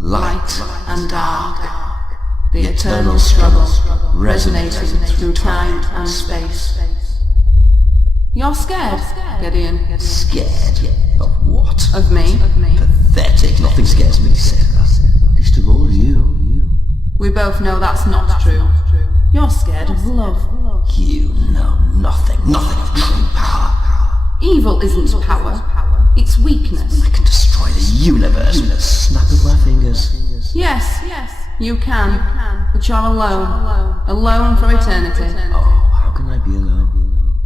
light and dark, the eternal struggle resonating through time and space. You're scared, Gideon. Scared? Of what? Of me. Pathetic. Nothing scares me, Sarah. Least of all you. We both know that's not true. You're scared of love. You know nothing. Nothing of true power. Evil isn't power. It's weakness. I can destroy the universe with a snap of my fingers. Yes, you can. But you're alone. Alone for eternity. Oh, how can I be alone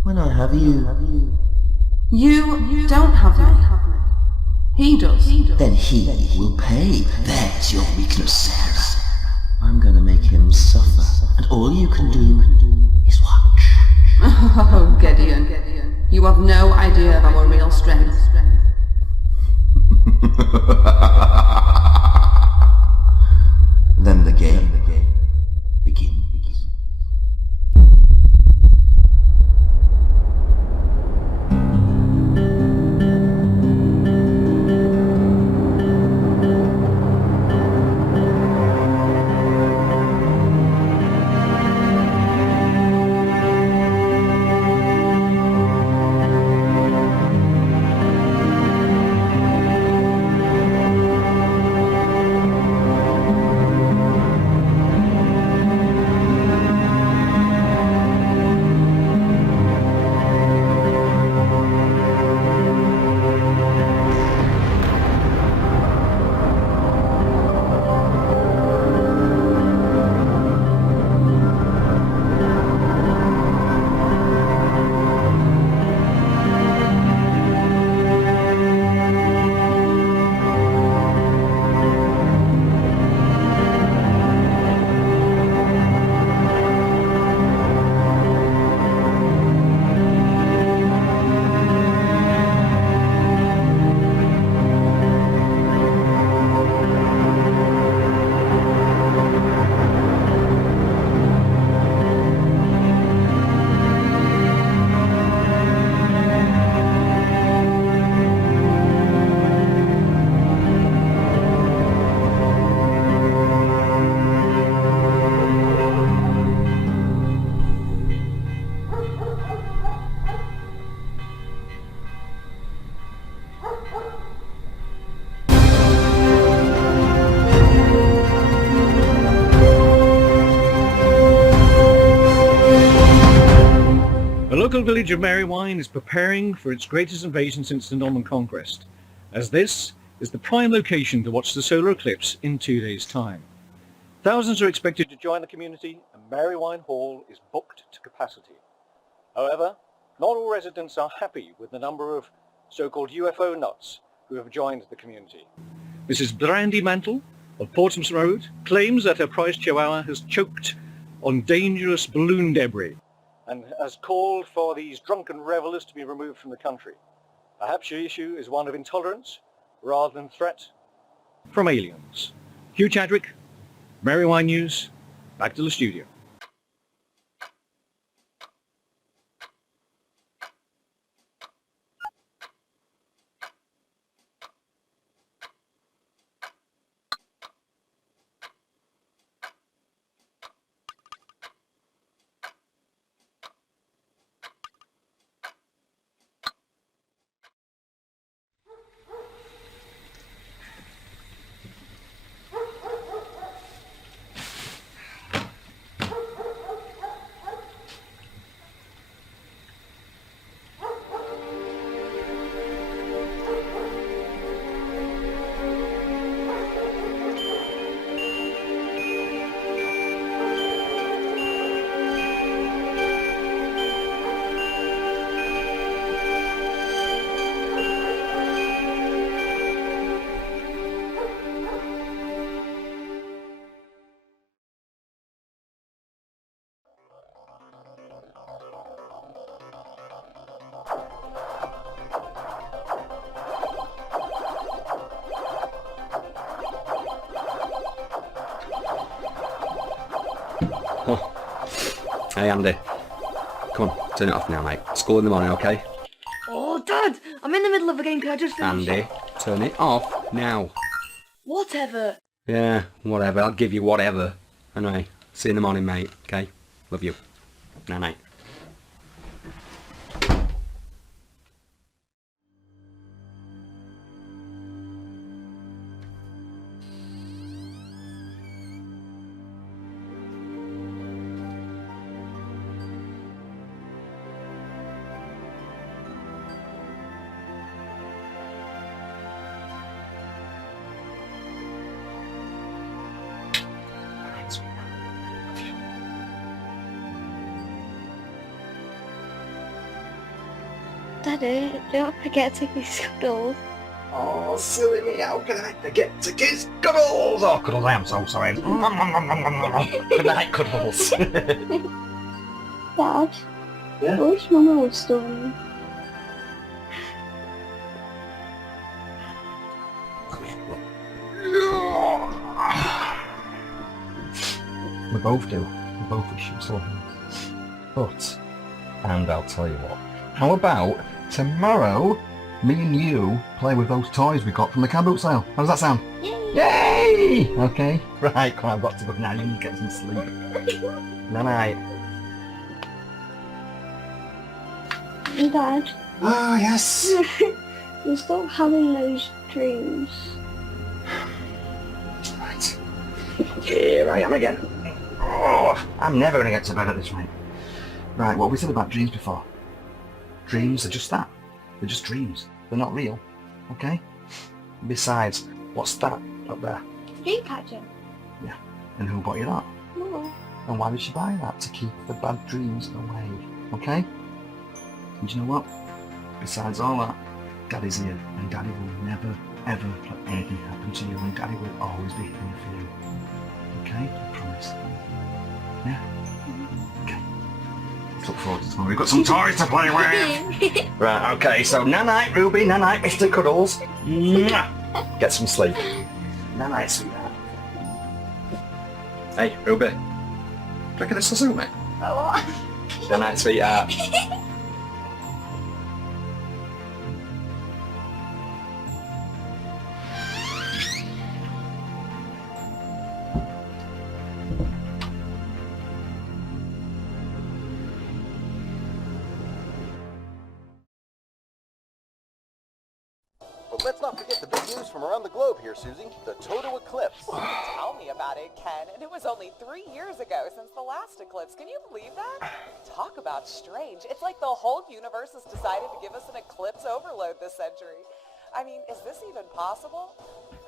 when I have you? You don't have me. He does. Then he will pay. There's your weakness, Sarah. I'm gonna make him suffer, and all you can do is watch. Oh, Gideon. You have no idea of our real strength. Then the game begins. The local village of Merrywine is preparing for its greatest invasion since the Norman conquest, as this is the prime location to watch the solar eclipse in 2 days' time. Thousands are expected to join the community, and Merrywine Hall is booked to capacity. However, not all residents are happy with the number of so-called UFO nuts who have joined the community. Mrs. Brandy Mantle of Portsmouth Road claims that her prize chihuahua has choked on dangerous balloon debris and has called for these drunken revelers to be removed from the country. Perhaps your issue is one of intolerance rather than threat from aliens. Hugh Chadwick, Merrywine News, back to the studio. Hey Andy, come on, turn it off now mate. School in the morning, okay? Oh Dad, I'm in the middle of a game, can I just finish? Andy, turn it off now. Whatever. Yeah, whatever. I'll give you whatever. Anyway, see you in the morning, mate. Okay? Love you. Night-night. Daddy, don't forget to kiss Cuddles. Oh, silly me, how can I forget to kiss Cuddles? Oh, Cuddles, I am so sorry. Good night, Cuddles. Dad, Yeah? I wish Mama was still in. Come here, look. We both do. We both wish she was still in. But, and I'll tell you what, how about tomorrow me and you play with those toys we got from the car boot sale? How does that sound? Yay! Yay! Okay, right, come on, I've got to go now. You need to get some sleep. Night night. Dad, Oh, yes. you stop having those dreams. Right. Here I am again. Oh, I'm never going to get to bed at this rate. Right, what we said about dreams before. Dreams are just that. They're just dreams. They're not real. Okay? Besides, what's that up there? Dreamcatcher. And who bought you that? Mama. And why did she buy that? To keep the bad dreams away. Okay? And you know what? Besides all that, Daddy's here. And Daddy will never, ever let anything happen to you. And Daddy will always be here for you. Okay? I promise. Yeah? Okay. Let's look forward to tomorrow. We've got some toys to play with. Right, okay, so night-night, Ruby, night-night, Mr. Cuddles. Mwah. Get some sleep. Night-night, sweetheart. Hey, Ruby. Do you reckon this will suit me? What? Night-night, sweetheart. But let's not forget the big news from around the globe here, Susie. The total eclipse. Tell me about it, Ken. And it was only 3 years ago since the last eclipse. Can you believe that? Talk about strange. It's like the whole universe has decided to give us an eclipse overload this century. I mean, is this even possible?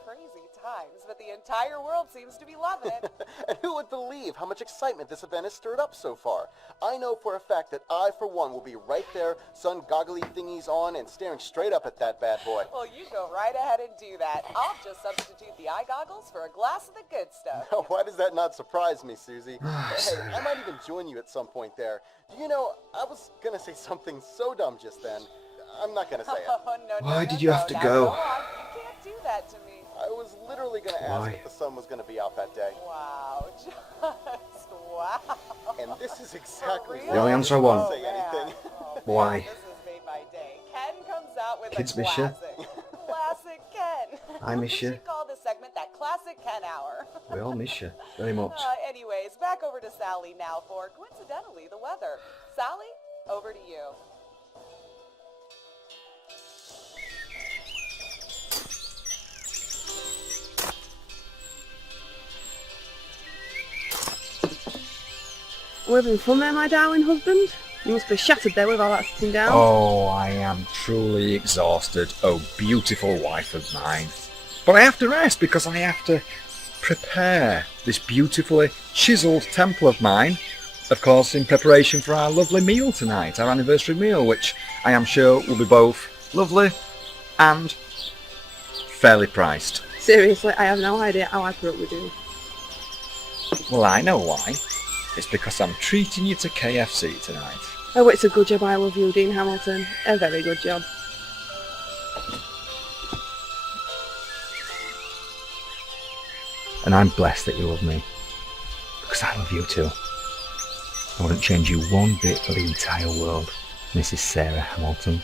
Crazy times, but the entire world seems to be loving it. And who would believe how much excitement this event has stirred up so far? I know for a fact that I, for one, will be right there, sun goggly thingies on, and staring straight up at that bad boy. Well, you go right ahead and do that. I'll just substitute the eye goggles for a glass of the good stuff. Now, why does that not surprise me, Susie? Hey, I might even join you at some point there. Do you know, I was gonna say something so dumb just then. I'm not gonna say it. Oh, no, Why did you have to Now, go? on. You can't do that to me. I was literally gonna ask if the sun was gonna be out that day. Wow, just wow. And this is exactly For why The only I answer I didn't want. say anything. Oh, Why? This is made my day. Ken comes out with Kids a miss ya. classic. Classic Ken. I miss We ya. should call this segment that Classic Ken Hour. We all miss you very much. Anyways, back over to Sally now for, coincidentally, the weather. Sally, over to you. We're having fun there, my darling husband. You must be shattered there with all that sitting down. Oh, I am truly exhausted, oh beautiful wife of mine. But I have to rest because I have to prepare this beautifully chiselled temple of mine, of course in preparation for our lovely meal tonight, our anniversary meal, which I am sure will be both lovely and fairly priced. Seriously, I have no idea how I put up with you. Well, I know why. It's because I'm treating you to KFC tonight. Oh, it's a good job I love you, Dean Hamilton. A very good job. And I'm blessed that you love me. Because I love you too. I wouldn't change you one bit for the entire world, Mrs. Sarah Hamilton.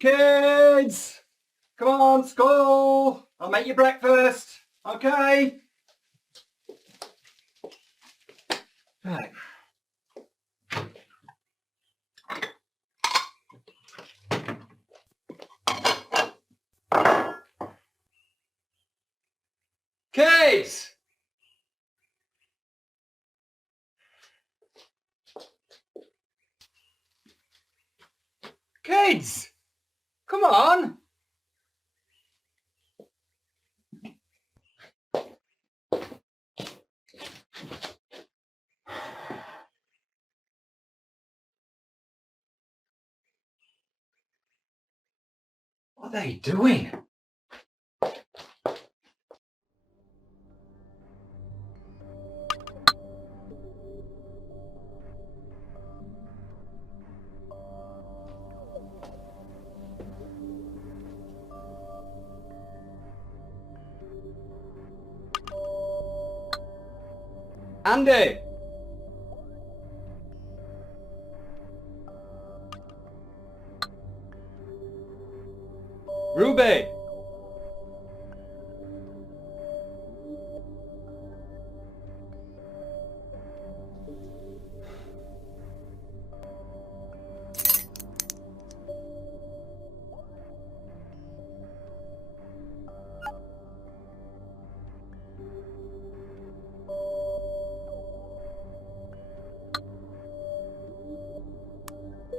Kids! Come on, school! I'll make you breakfast, okay? Right. Kids! Kids! Come on! What are they doing? Andy! Ruby!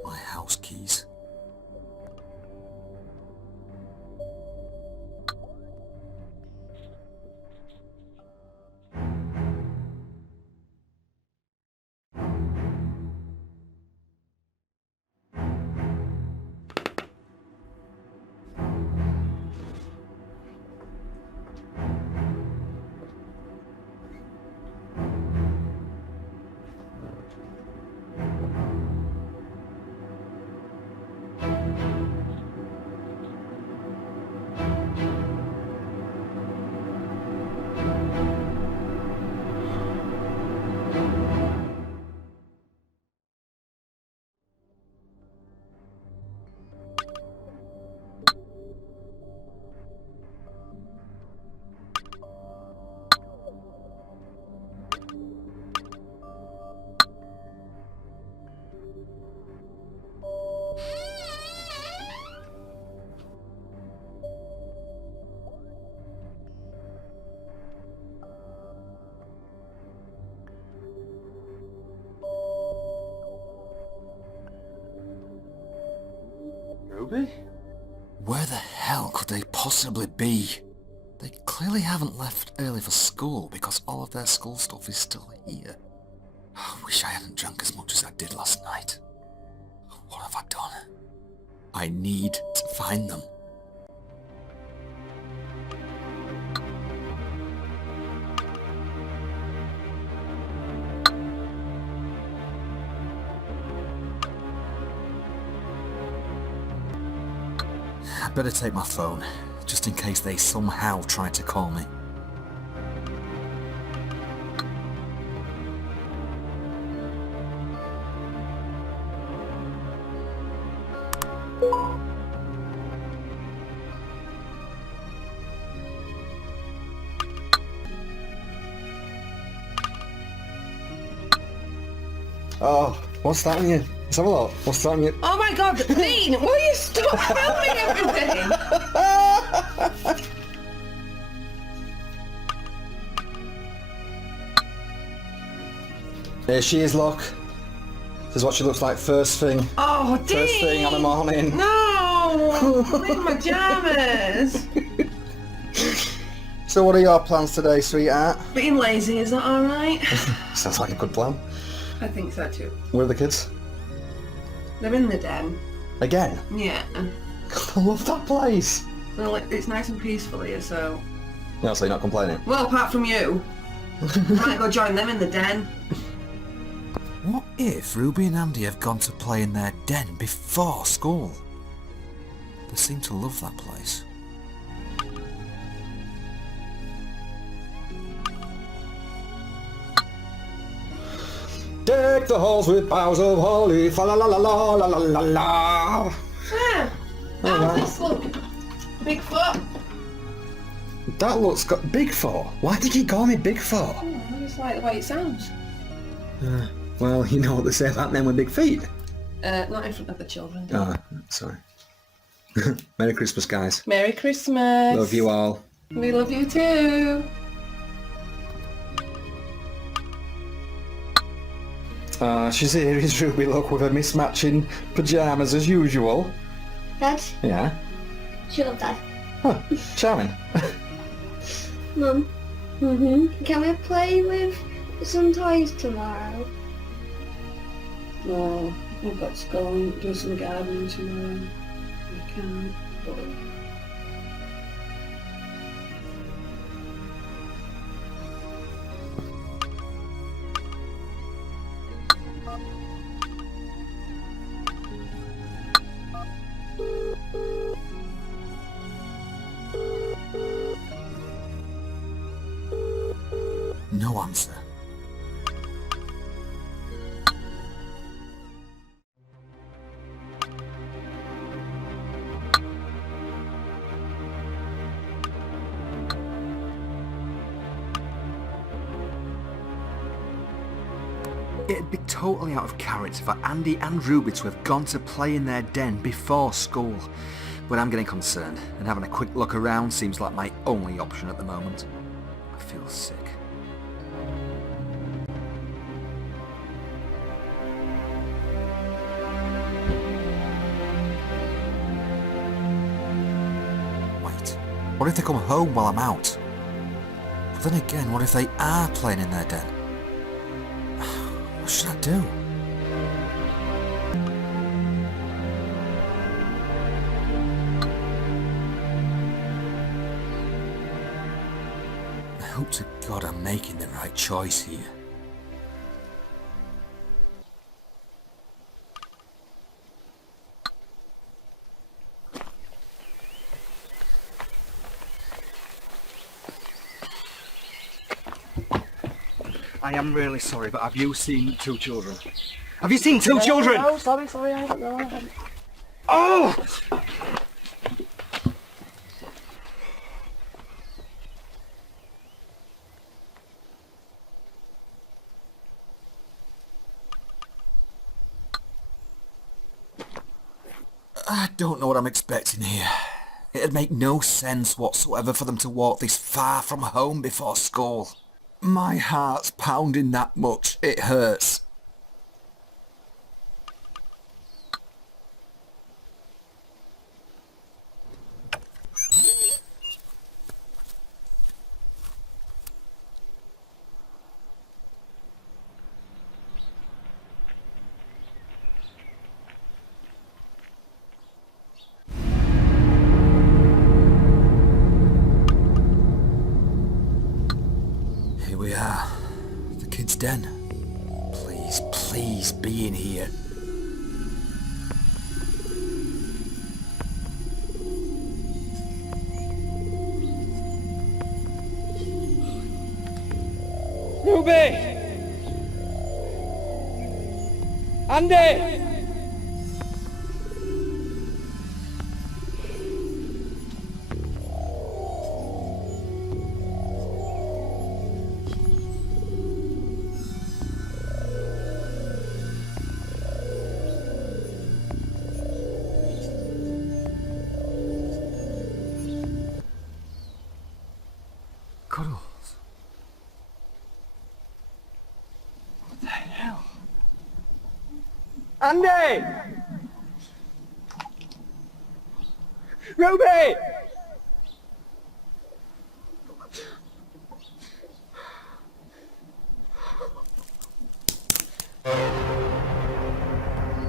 My house keys. Ruby? Where the hell could they possibly be? They clearly haven't left early for school because all of their school stuff is still here. I wish I hadn't drunk as much as I did last night. What have I done? I need to find them. I'd better take my phone, just in case they somehow try to call me. Oh, what's that on you? Let's have a look. What's that on you? Oh my god, Dean, will you stop filming everything? Here she is, look. This is what she looks like first thing. Oh, Dean! First thing on the morning. No! I'm in my pyjamas. So what are your plans today, sweetheart? Being lazy, is that alright? Sounds like a good plan. I think so too. Where are the kids? They're in the den. Again? Yeah. I love that place. Well, it's nice and peaceful here, so... No, so you're not complaining? Well, apart from you. I might go join them in the den. What if Ruby and Andy have gone to play in their den before school? They seem to love that place. Deck the halls with boughs of holly, fa la la la la la la la la. Ah, how's this look? Bigfoot? That looks got Bigfoot. Why did you call me Bigfoot? Oh, I just like the way it sounds. Well, you know what they say about men with big feet. Not in front of the children. do Oh, sorry. Merry Christmas, guys. Merry Christmas. Love you all. We love you too. She's here, is Ruby, look, with her mismatching pyjamas as usual. Dad, Yeah. shut up, Dad. Huh, charming. Mum, can we play with some toys tomorrow? No, I've got to go and do some gardening tomorrow. I can't. But... No answer. It'd be totally out of character for Andy and Ruby to have gone to play in their den before school. But I'm getting concerned, and having a quick look around seems like my only option at the moment. I feel sick. Wait, what if they come home while I'm out? But then again, what if they are playing in their den? What should I do? I hope to God I'm making the right choice here. I am really sorry, but have you seen two children? Have you seen two children? No, sorry, I haven't. No, I haven't. Oh! I don't know what I'm expecting here. It'd make no sense whatsoever for them to walk this far from home before school. My heart's pounding that much, it hurts. Here we are, the kids' den. Please, please be in here. Ruby! Andy! Cuddles. What the hell? Andy! Ruby!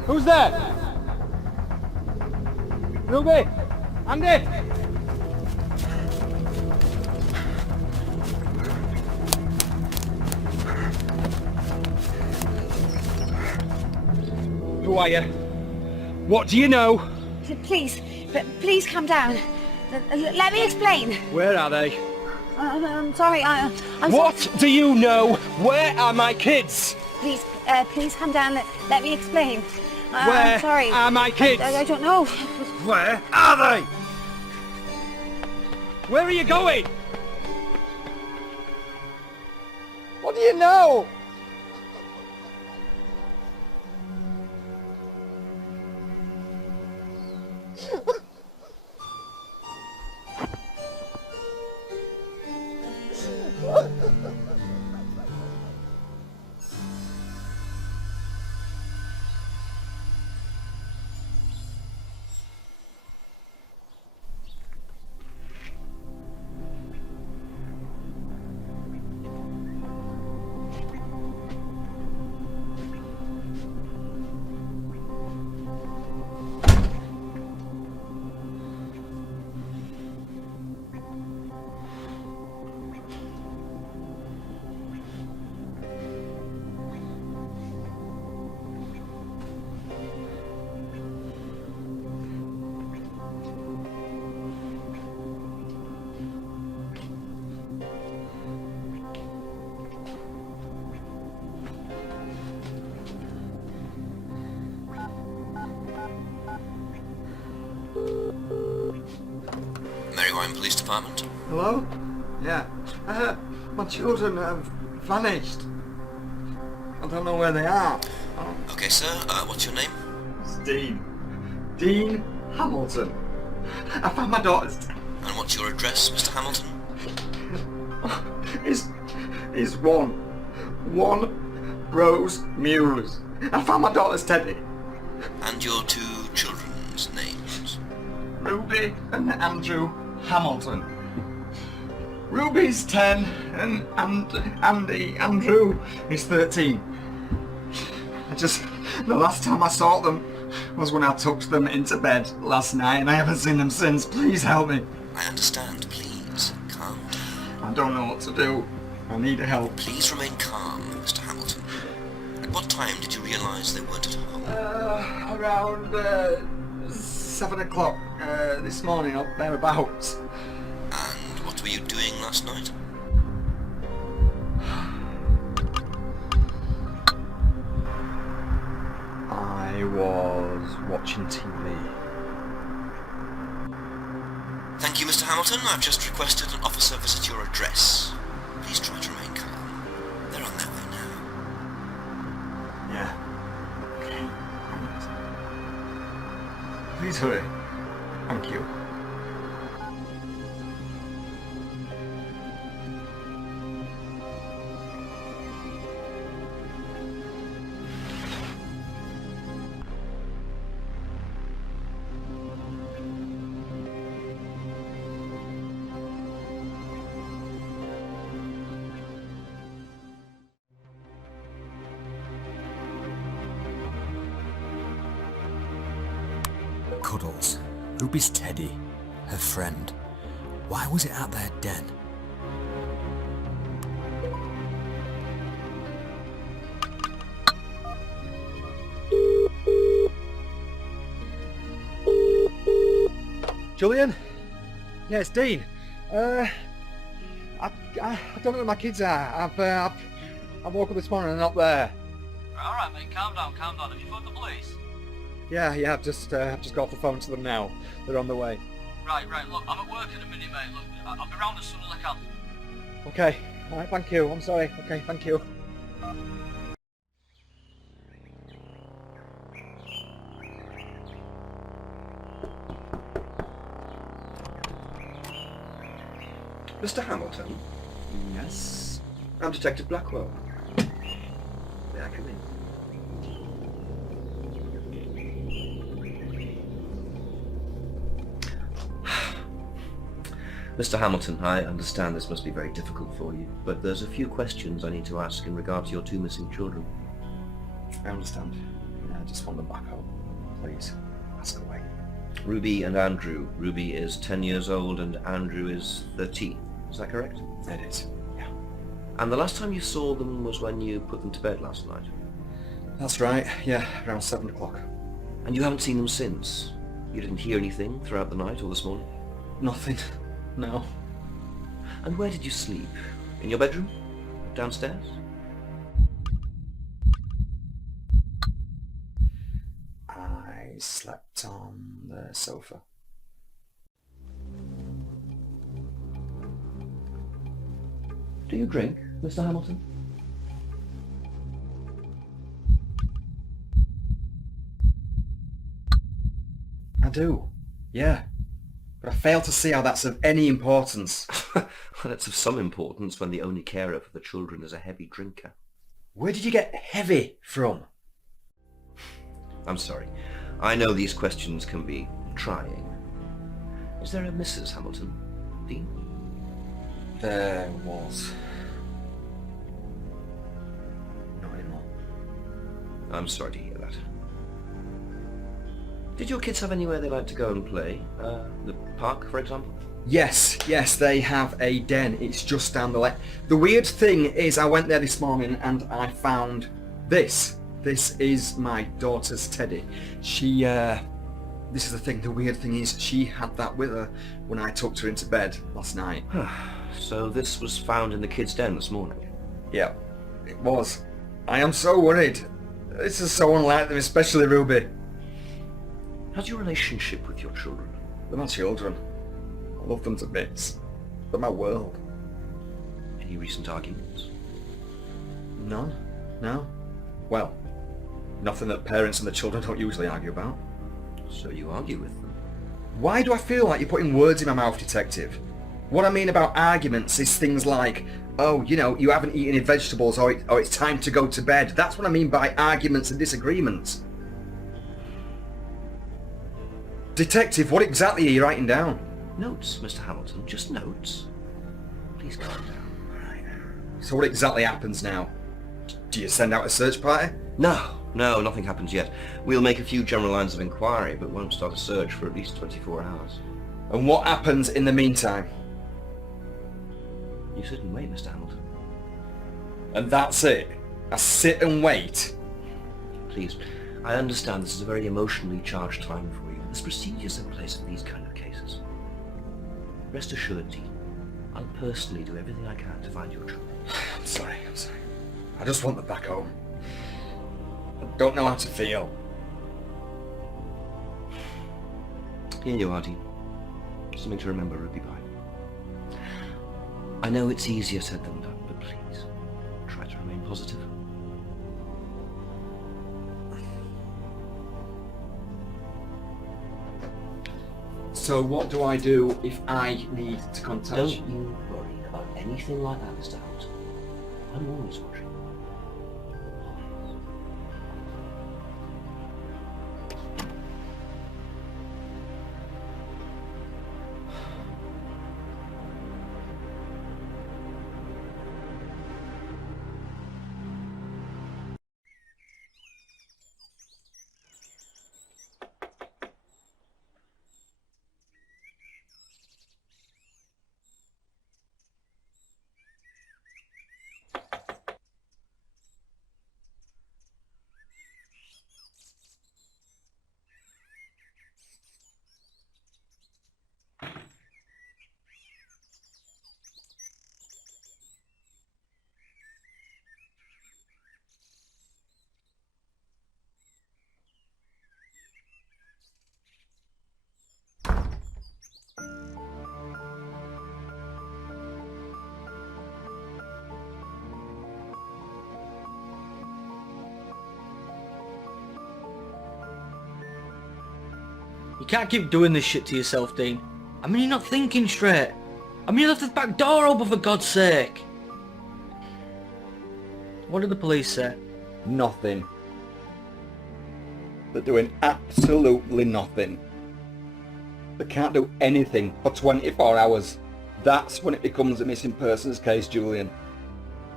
Who's there? Ruby! Andy! Who are you? What do you know? Please, please calm down. Let me explain. Where are they? I'm sorry, I'm What do you know? Where are my kids? Please, Please come down. Let me explain. Where I'm sorry. are my kids? I don't know. Where are they? Where are you going? What do you know? Police Department? Hello? Yeah. My children have vanished. I don't know where they are. Okay, sir. What's your name? It's Dean. Dean Hamilton. I found my daughter's... And what's your address, Mr. Hamilton? It's one Rose Muse. I found my daughter's teddy. And your two children's names? Ruby and Andrew Hamilton. Ruby's 10 and Andrew is 13. The last time I saw them was when I tucked them into bed last night and I haven't seen them since. Please help me. I understand. Please, calm down. I don't know what to do. I need help. Please remain calm, Mr. Hamilton. At what time did you realise they weren't at home? Around 7 o'clock this morning, up thereabouts. And what were you doing last night? I was watching TV. Thank you, Mr. Hamilton. I've just requested an officer visit your address. Please try to remain calm. They're on their way now. Yeah. Okay. Please hurry. Thank you. Cuddles. Ruby's teddy. Her friend. Why was it at their den? Julian? Yeah, it's Dean. I don't know where my kids are. I woke up this morning and they're not there. Alright mate, calm down. Have you phoned the police? Yeah, I've just got off the phone to them now. They're on the way. Right, look, I'm at work in a minute mate, look, I'll be round as soon as I can. Okay, alright, thank you. I'm sorry. Okay, thank you. Mr. Hamilton? Yes? I'm Detective Blackwell. May I come in? Mr. Hamilton, I understand this must be very difficult for you, but there's a few questions I need to ask in regard to your two missing children. I understand. I just want them back home. Please, ask away. Ruby and Andrew. Ruby is 10 years old and Andrew is 13. Is that correct? It is, yeah. And the last time you saw them was when you put them to bed last night? That's right, yeah, around 7 o'clock. And you haven't seen them since? You didn't hear anything throughout the night or this morning? Nothing. No. And where did you sleep? In your bedroom? Downstairs? I slept on the sofa. Do you drink, Mr. Hamilton? I do, yeah. But I fail to see how that's of any importance. Well, it's of some importance when the only carer for the children is a heavy drinker. Where did you get heavy from? I'm sorry. I know these questions can be trying. Is there a Mrs. Hamilton, Dean? There was. Not anymore. I'm sorry to hear that. Did your kids have anywhere they like to go and play? The park, for example? Yes, they have a den. It's just down the lane. The weird thing is I went there this morning and I found this. This is my daughter's teddy. She, this is the thing, the weird thing is she had that with her when I tucked her into bed last night. So this was found in the kids' den this morning? Yeah, it was. I am so worried. This is so unlike them, especially Ruby. How's your relationship with your children? They're my children. I love them to bits. They're my world. Any recent arguments? None. No. Well, nothing that parents and the children don't usually argue about. So you argue with them? Why do I feel like you're putting words in my mouth, Detective? What I mean about arguments is things like, oh, you know, you haven't eaten any vegetables, or it's time to go to bed. That's what I mean by arguments and disagreements. Detective, what exactly are you writing down? Notes, Mr. Hamilton, just notes. Please calm down. Right. So what exactly happens now? Do you send out a search party? No, nothing happens yet. We'll make a few general lines of inquiry, but won't start a search for at least 24 hours. And what happens in the meantime? You sit and wait, Mr. Hamilton. And that's it? I sit and wait? Please, I understand this is a very emotionally charged time for you. There's procedures in place for these kind of cases. Rest assured, Dean, I'll personally do everything I can to find your children. I'm sorry. I just want them back home. I don't know how to feel. Here you are, Dean. Something to remember, Ruby Pie. I know it's easier said than done, but please, try to remain positive. So what do I do if I need to contact Don't you worry about anything like that, Mr. Hamilton. I'm always watching. You can't keep doing this shit to yourself, Dean. I mean, you're not thinking straight. I mean, you left the back door open, for God's sake. What did the police say? Nothing. They're doing absolutely nothing. They can't do anything for 24 hours. That's when it becomes a missing persons case, Julian.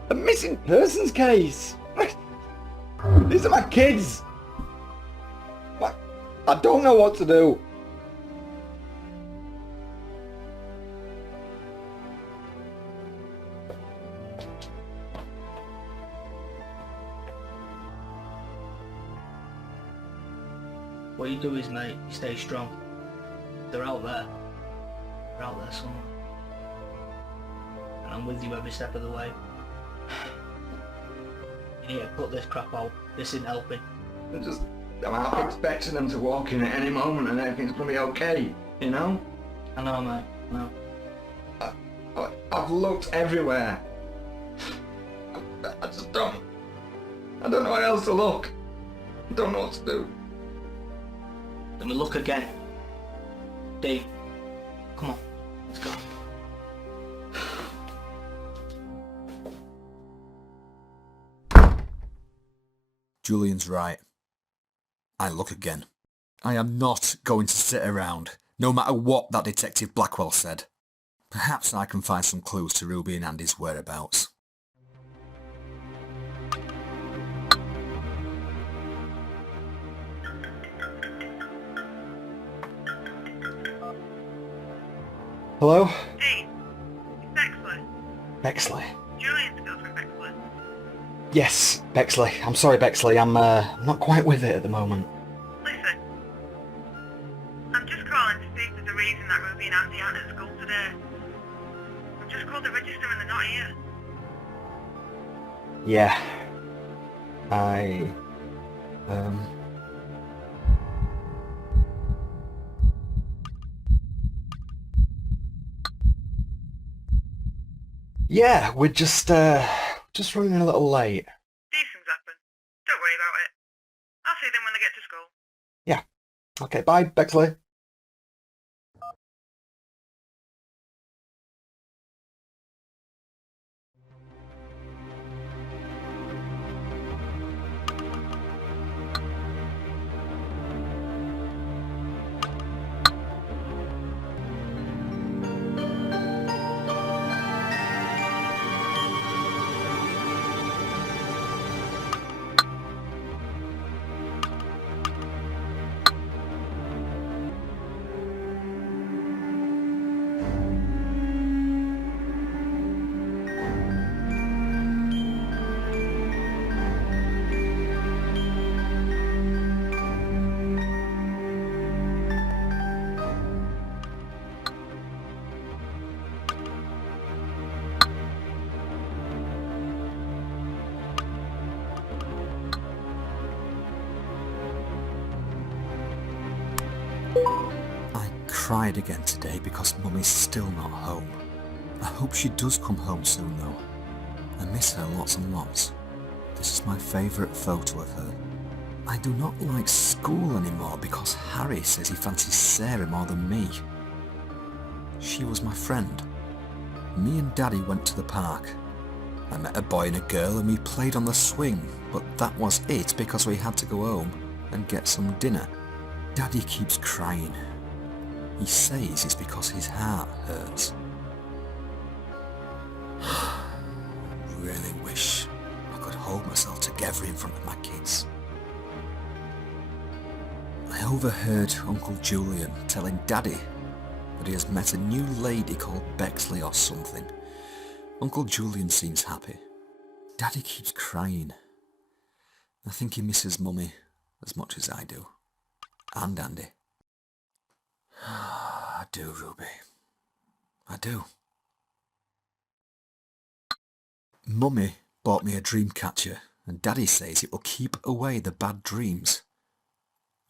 A missing persons case? These are my kids! I don't know what to do. What you do is, mate, you stay strong. They're out there. They're out there somewhere. And I'm with you every step of the way. You need to put this crap out. This isn't helping. I'm half expecting them to walk in at any moment and everything's going to be okay, you know? I know, mate. I know. I've looked everywhere. I just don't... I don't know where else to look. I don't know what to do. Let me look again. Dave, come on, let's go. Julian's right. I look again. I am not going to sit around, no matter what that Detective Blackwell said. Perhaps I can find some clues to Ruby and Andy's whereabouts. Hello? Dean, it's Bexley. Bexley? Julian's girlfriend, Bexley. Yes, Bexley. I'm sorry, Bexley. I'm not quite with it at the moment. Listen, I'm just calling to see if there's a reason that Ruby and Andy aren't at school today. I've just called the register and they're not here. Yeah. Yeah, we're just running a little late. These things happen. Don't worry about it. I'll see them when they get to school. Yeah. Okay, bye, Bexley. I cried again today because Mummy's still not home. I hope she does come home soon though. I miss her lots and lots. This is my favourite photo of her. I do not like school anymore because Harry says he fancies Sarah more than me. She was my friend. Me and Daddy went to the park. I met a boy and a girl and we played on the swing, but that was it because we had to go home and get some dinner. Daddy keeps crying. He says it's because his heart hurts. I really wish I could hold myself together in front of my kids. I overheard Uncle Julian telling Daddy that he has met a new lady called Bexley or something. Uncle Julian seems happy. Daddy keeps crying. I think he misses Mummy as much as I do. And Andy. I do, Ruby. I do. Mummy bought me a dream catcher and Daddy says it will keep away the bad dreams.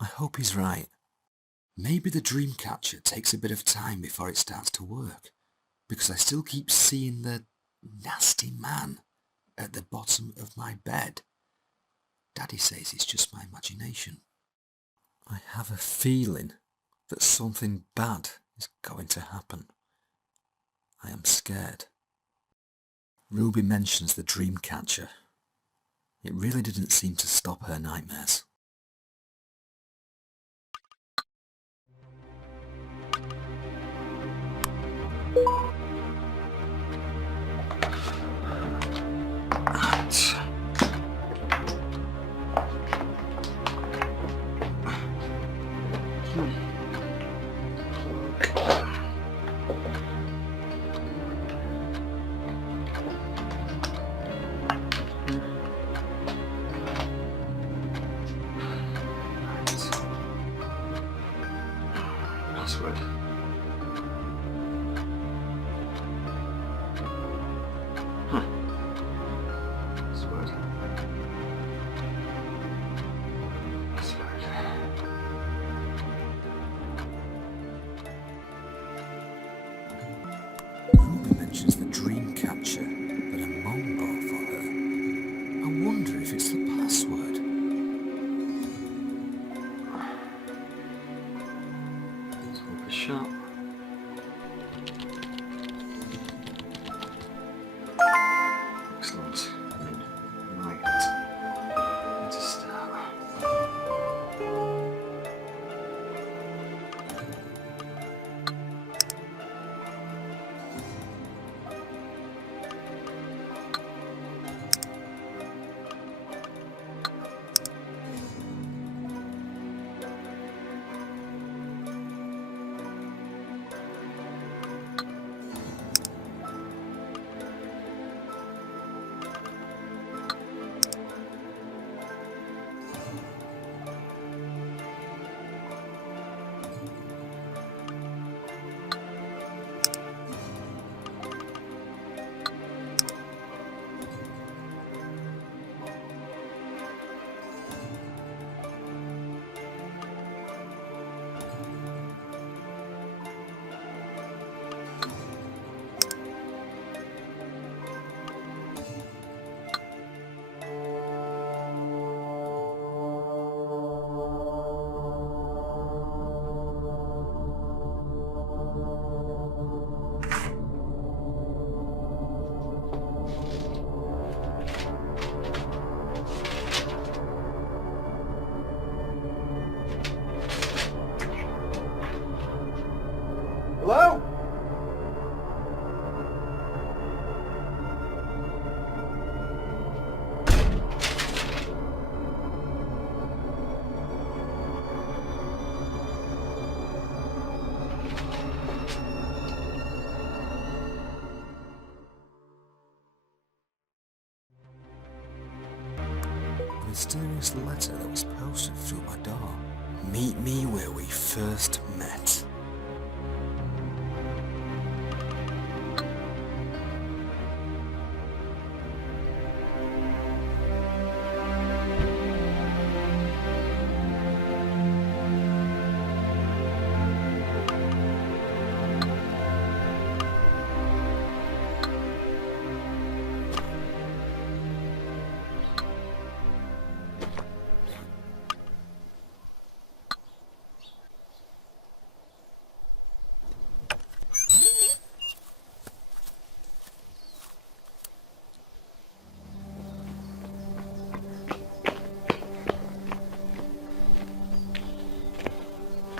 I hope he's right. Maybe the dream catcher takes a bit of time before it starts to work, because I still keep seeing the nasty man at the bottom of my bed. Daddy says it's just my imagination. I have a feeling that something bad is going to happen. I am scared. Ruby mentions the dream catcher. It really didn't seem to stop her nightmares. Password. Huh. Password. Password. capture, but a mumbo for her. I wonder if it's the password. Let's hope it's shut. Excellent. Right. Where to start? Hello? A mysterious letter that was posted through my door. Meet me where we first met.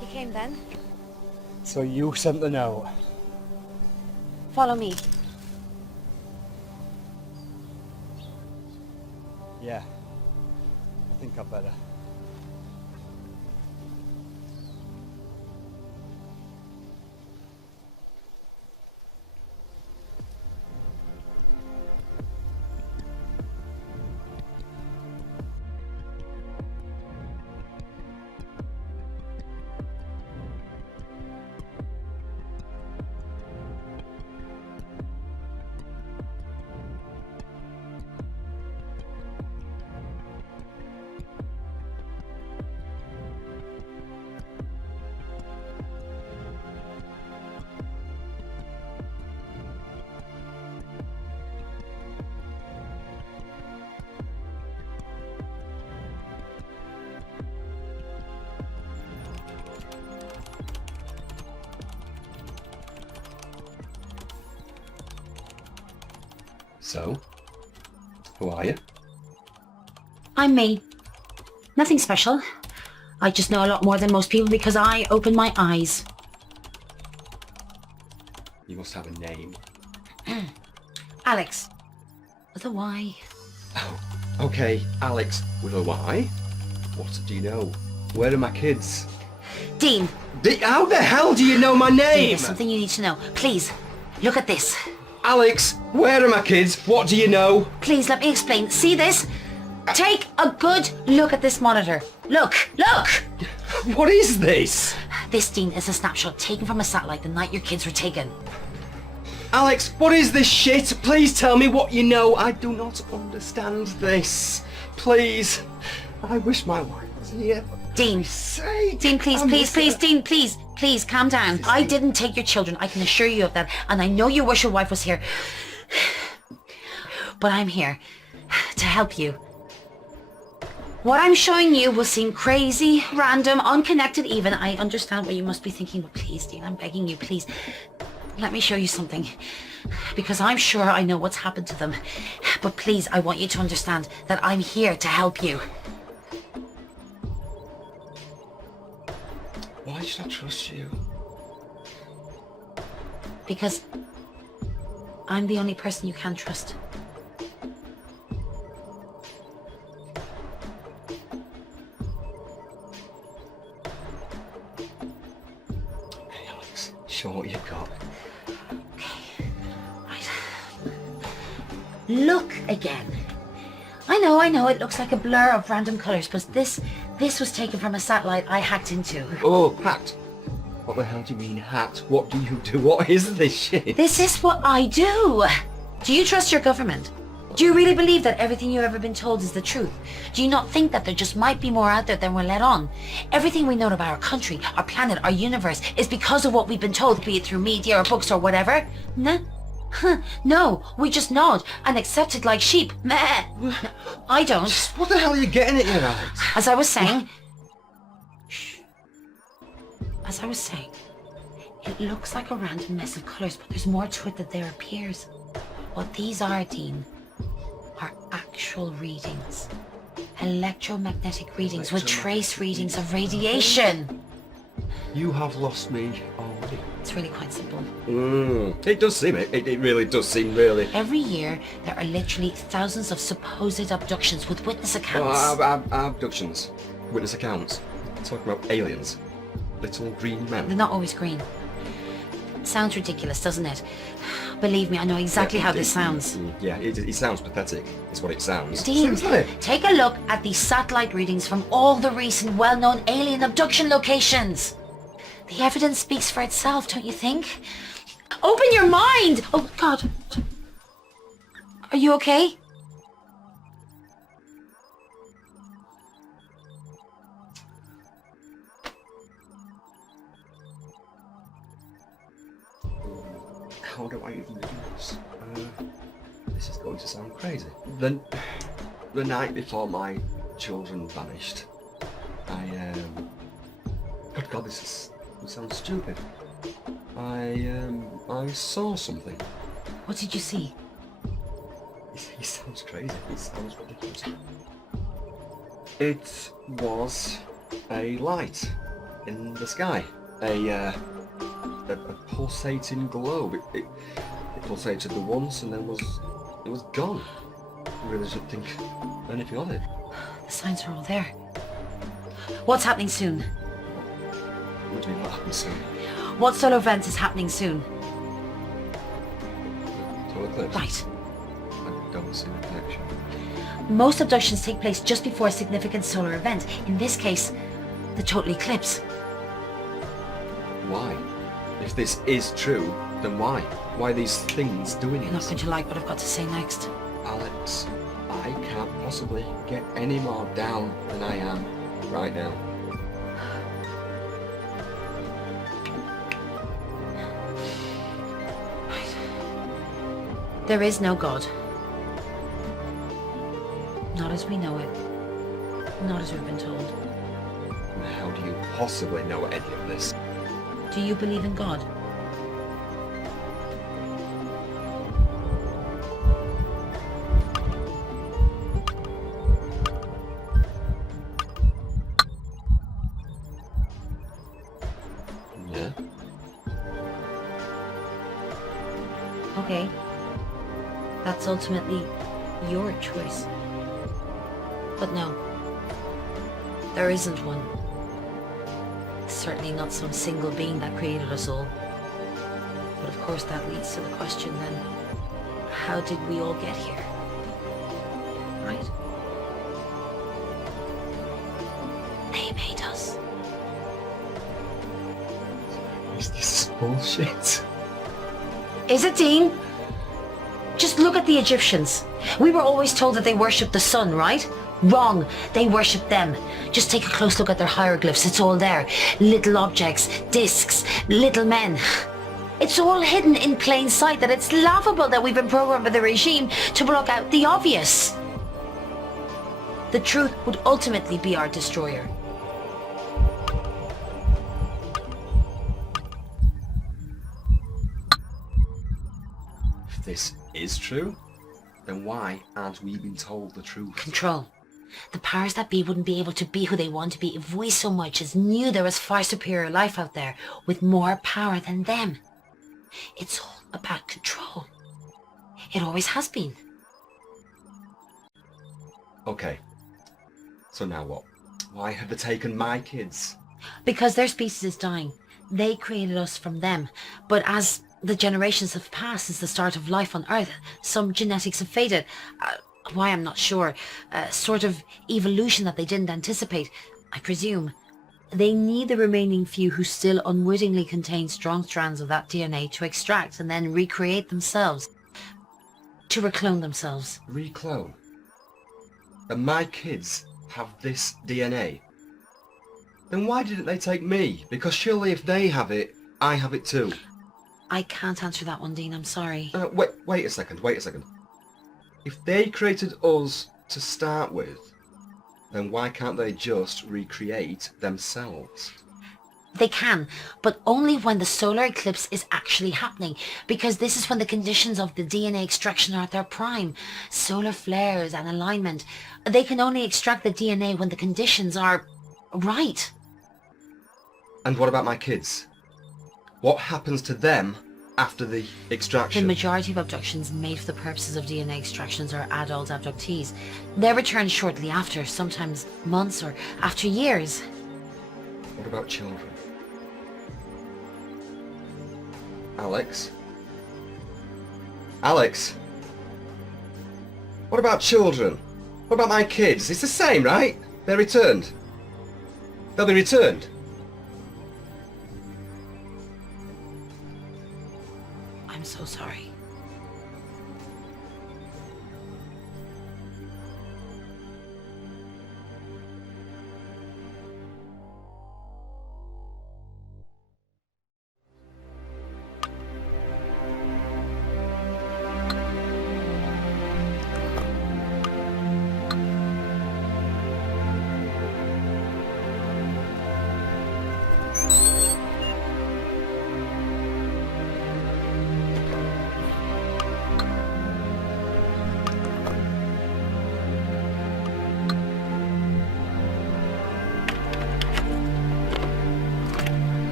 You came then? So you sent the note? Follow me. Yeah. I think I better. So, who are you? I'm me. Nothing special. I just know a lot more than most people because I open my eyes. You must have a name. Alex. With a Y. Oh, okay, Alex with a Y. What do you know? Where are my kids? Dean. How the hell do you know my name? Dean, there's something you need to know. Please, look at this. Alex, where are my kids? What do you know? Please, let me explain. See this? Take a good look at this monitor. Look! Look! What is this? This, Dean, is a snapshot taken from a satellite the night your kids were taken. Alex, what is this shit? Please tell me what you know. I do not understand this. Please. I wish my wife was here. Dean. Dean, please, Dean, please, calm down. I didn't take your children. I can assure you of that. And I know you wish your wife was here. but I'm here to help you. What I'm showing you will seem crazy, random, unconnected even. I understand what you must be thinking, but please, Dean, I'm begging you, please. Let me show you something. Because I'm sure I know what's happened to them. But please, I want you to understand that I'm here to help you. Why should I trust you? Because I'm the only person you can trust. Hey, Alex, show what you've got. Look again. I know, it looks like a blur of random colours, but this was taken from a satellite I hacked into. Oh, hacked? What the hell do you mean hacked? What do you do? What is this shit? This is what I do. Do you trust your government? Do you really believe that everything you've ever been told is the truth? Do you not think that there just might be more out there than we're let on? Everything we know about our country, our planet, our universe is because of what we've been told, be it through media or books or whatever? No, we just nod and accept it like sheep. Meh. No, I don't. What the hell are you getting at here, Alex? As I was saying... As I was saying, it looks like a random mess of colours, but there's more to it than there appears. What these are, Dean, are actual readings. Electromagnetic readings with trace readings of radiation. You have lost me already. It's really quite simple. It does seem it. It really does seem really. Every year, there are literally thousands of supposed abductions with witness accounts. Abductions. Witness accounts. Talking about aliens. Little green men. They're not always green. Sounds ridiculous, doesn't it? Believe me, I know exactly how this sounds. Yeah, it sounds pathetic, is what it sounds. Dean, take a look at these satellite readings from all the recent well-known alien abduction locations. The evidence speaks for itself, don't you think? Open your mind! Oh, God. Are you okay? How do I even do this? This is going to sound crazy. The night before my children vanished, Good God, this sounds stupid. I saw something. What did you see? It sounds crazy. It sounds ridiculous. It was a light in the sky. A pulsating globe. It pulsated the once and then it was gone. I really didn't think anything of it. The signs are all there. What's happening soon? What do you mean what happens soon? What solar event is happening soon? Solar eclipse? Right. I don't see the connection. Most abductions take place just before a significant solar event. In this case, the total eclipse. Why? If this is true, then why? Why are these things doing You're this? not going to like what I've got to say next. Alex, I can't possibly get any more down than I am right now. There is no God. Not as we know it. Not as we've been told. How do you possibly know any of this? Do you believe in God? Yeah. Okay. That's ultimately your choice. But no. There isn't one. Certainly not some single being that created us all. But of course that leads to the question then, how did we all get here? Right? They made us. Is this bullshit? Is it, Dean? Just look at the Egyptians. We were always told that they worshipped the sun, right? Wrong. They worshipped them. Just take a close look at their hieroglyphs. It's all there. Little objects, discs, little men. It's all hidden in plain sight that it's laughable that we've been programmed by the regime to block out the obvious. The truth would ultimately be our destroyer. If this is true, then why aren't we being told the truth? Control. The powers that be wouldn't be able to be who they want to be if we so much as knew there was far superior life out there with more power than them. It's all about control. It always has been. Okay. So now what? Why have they taken my kids? Because their species is dying. They created us from them. But as the generations have passed since the start of life on Earth, some genetics have faded. Why, I'm not sure. A sort of evolution that they didn't anticipate, I presume. They need the remaining few who still unwittingly contain strong strands of that DNA to extract and then recreate themselves. To reclone themselves. Reclone? And my kids have this DNA? Then why didn't they take me? Because surely if they have it, I have it too. I can't answer that one, Dean, I'm sorry. Wait a second. If they created us to start with, then why can't they just recreate themselves? They can, but only when the solar eclipse is actually happening, because this is when the conditions of the DNA extraction are at their prime. Solar flares and alignment. They can only extract the DNA when the conditions are right. And what about my kids? What happens to them after the extraction? The majority of abductions made for the purposes of DNA extractions are adult abductees. They're returned shortly after, sometimes months or after years. What about children? Alex? Alex? What about children? What about my kids? It's the same, right? They're returned. They'll be returned. I'm so sorry.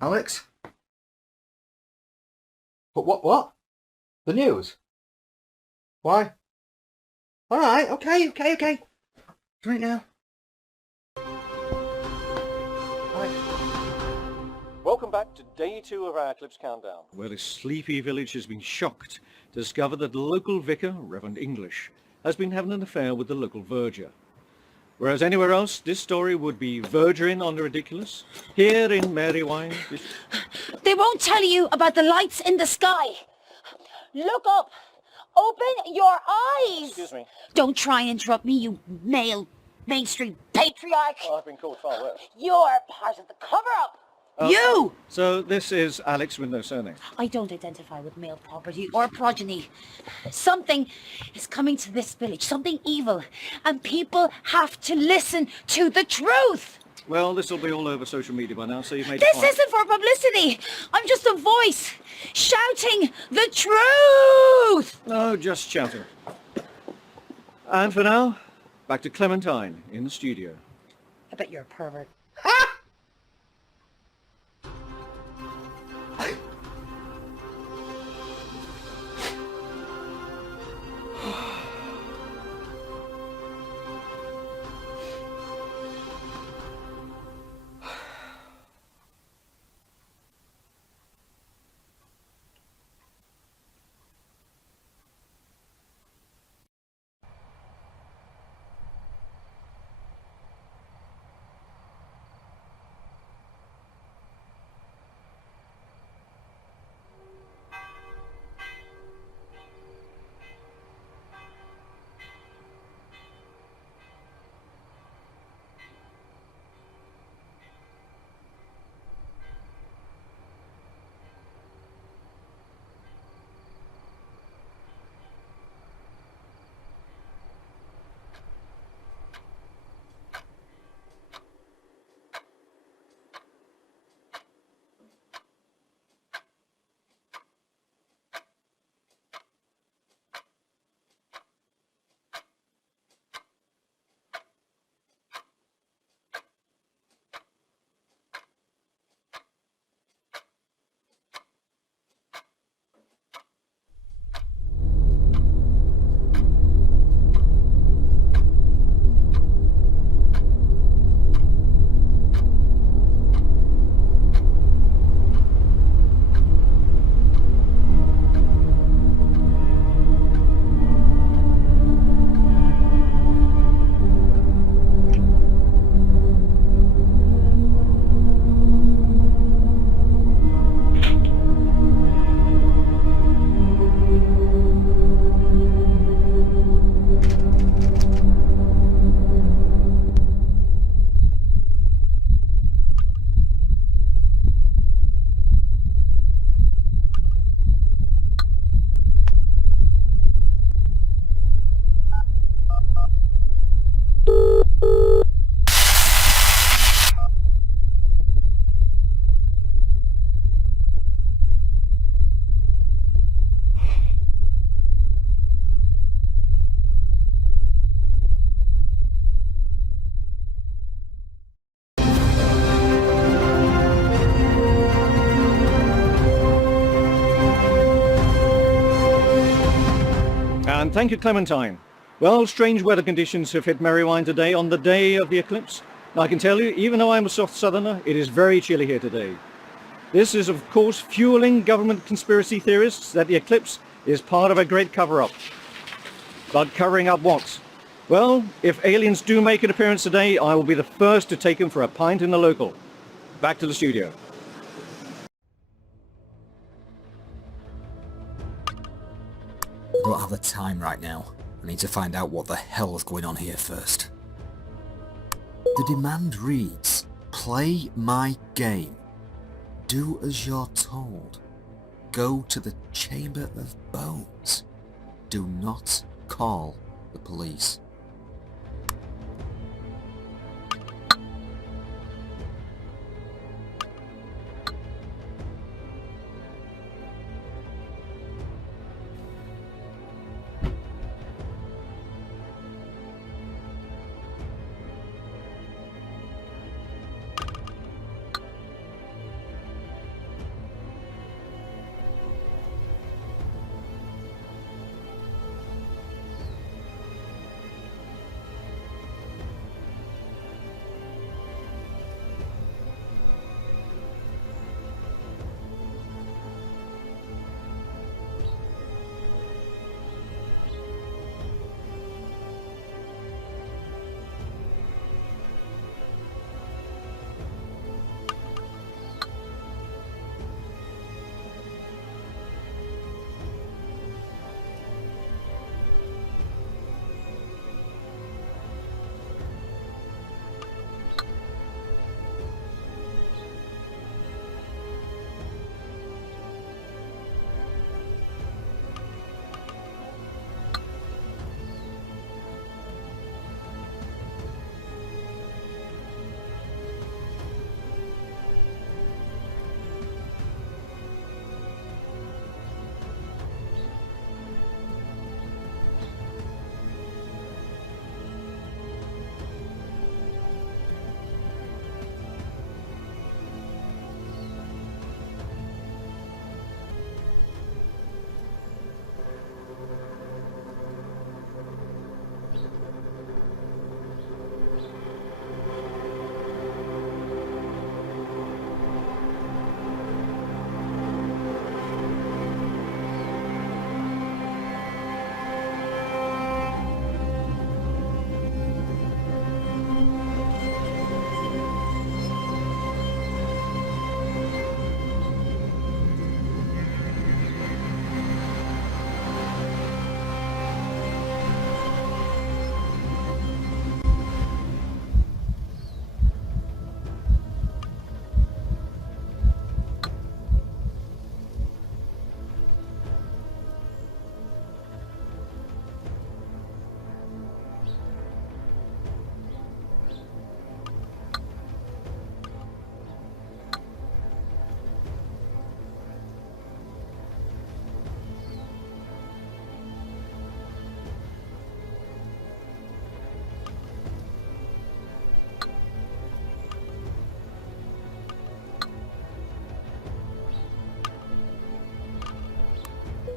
Alex? But what? The news? Why? Alright, okay. Right now. Welcome back to day 2 of our Eclipse Countdown, where this sleepy village has been shocked to discover that the local vicar, Reverend English, has been having an affair with the local verger. Whereas anywhere else, this story would be vergering on the ridiculous. Here in Mary Wine... They won't tell you about the lights in the sky. Look up. Open your eyes. Excuse me. Don't try and interrupt me, you male mainstream patriarch. Oh, I've been called far worse. You're part of the cover-up. Oh, You! So this is Alex with no surname. I don't identify with male property or progeny. Something is coming to this village, something evil, and people have to listen to the truth. Well, this will be all over social media by now, so you've made This a point. isn't for publicity. I'm just a voice shouting the truth. No, just shouting. And for now, back to Clementine in the studio. I bet you're a pervert. And thank you, Clementine. Well, strange weather conditions have hit Merrywine today on the day of the eclipse. And I can tell you, even though I'm a soft southerner, it is very chilly here today. This is, of course, fueling government conspiracy theorists that the eclipse is part of a great cover-up. But covering up what? Well, if aliens do make an appearance today, I will be the first to take them for a pint in the local. Back to the studio. I don't have the time right now. I need to find out what the hell is going on here first. The demand reads, play my game. Do as you're told. Go to the Chamber of Bones. Do not call the police.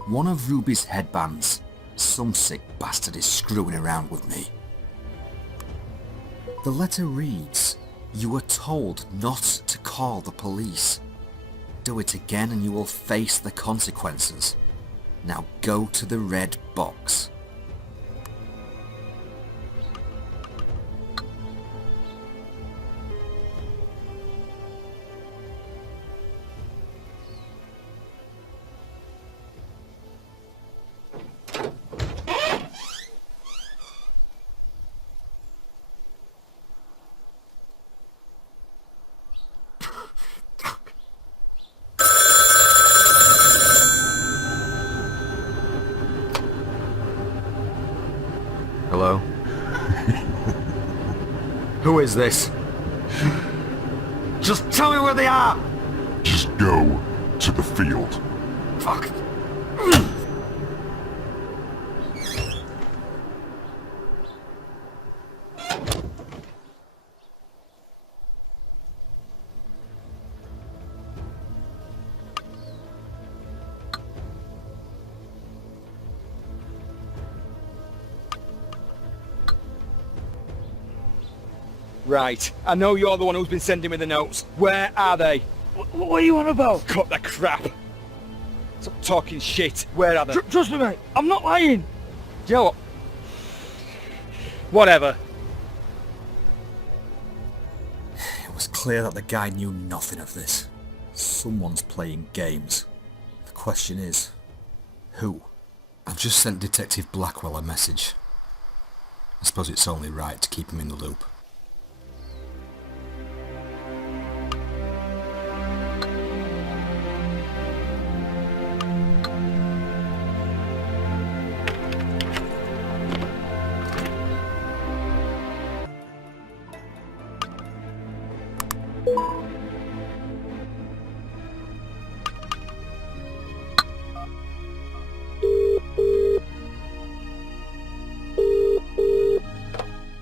One of Ruby's headbands. Some sick bastard is screwing around with me. The letter reads, you were told not to call the police. Do it again and you will face the consequences. Now go to the red box. Hello? Who is this? Just tell me where they are! Just go to the field. Fuck. Right. I know you're the one who's been sending me the notes. Where are they? What are you on about? Cut the crap. Stop talking shit. Where are they? Trust me, mate. I'm not lying. Do you know what? Whatever. It was clear that the guy knew nothing of this. Someone's playing games. The question is, who? I've just sent Detective Blackwell a message. I suppose it's only right to keep him in the loop.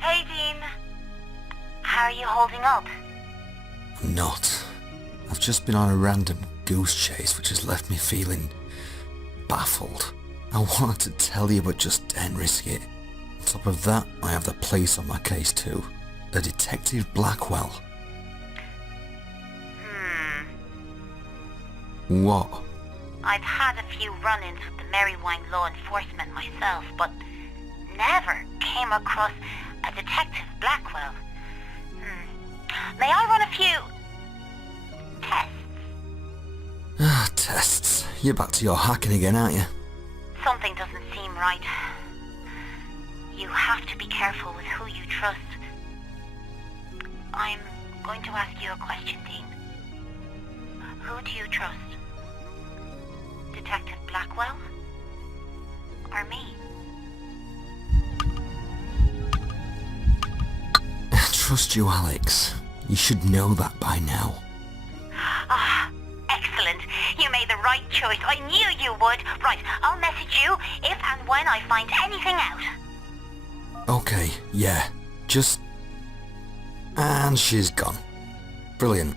Hey, Dean. How are you holding up? I'm not. I've just been on a random goose chase which has left me feeling baffled. I wanted to tell you but just didn't risk it. On top of that, I have the police on my case too. The Detective Blackwell. What? I've had a few run-ins with the Merrywine law enforcement myself, but never came across a Detective Blackwell. May I run a few tests? Tests. You're back to your hacking again, aren't you? Something doesn't seem right. You have to be careful with who you trust. I'm going to ask you a question, Dean. Who do you trust? Detective Blackwell? Or me? I trust you, Alex. You should know that by now. Ah, excellent. You made the right choice. I knew you would. Right, I'll message you if and when I find anything out. Okay, yeah. Just... And she's gone. Brilliant.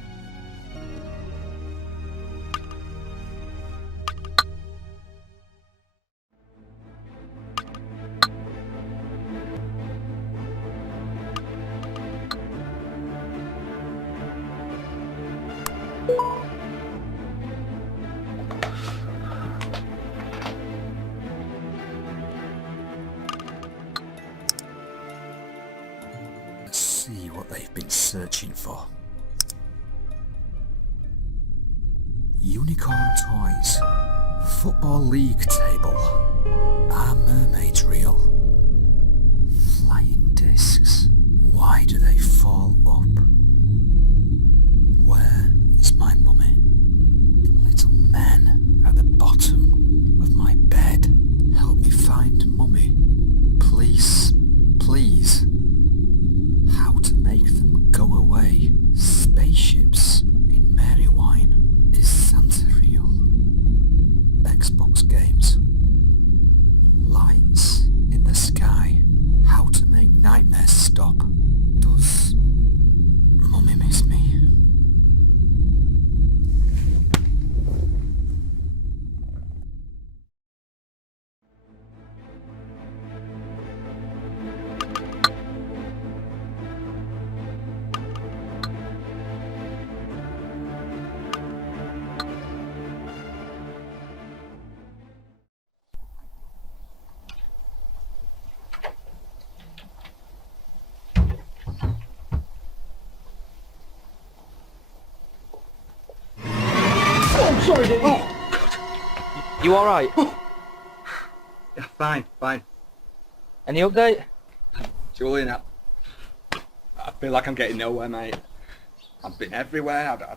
Let's see what they've been searching for. Unicorn toys. Football league table. Are mermaids real? Flying discs. Why do they fall up? Where is my mummy? Little men at the bottom of my bed. Help me find mummy. Please, please. How to make them go away. Spaceships in Merrywine. Is Santa real? Xbox games. Lights in the sky. How to make nightmares stop. Does mummy miss me? Oh, sorry, Dean. Oh, God. You alright? Yeah, fine, fine. Any update? Julian, I feel like I'm getting nowhere, mate. I've been everywhere.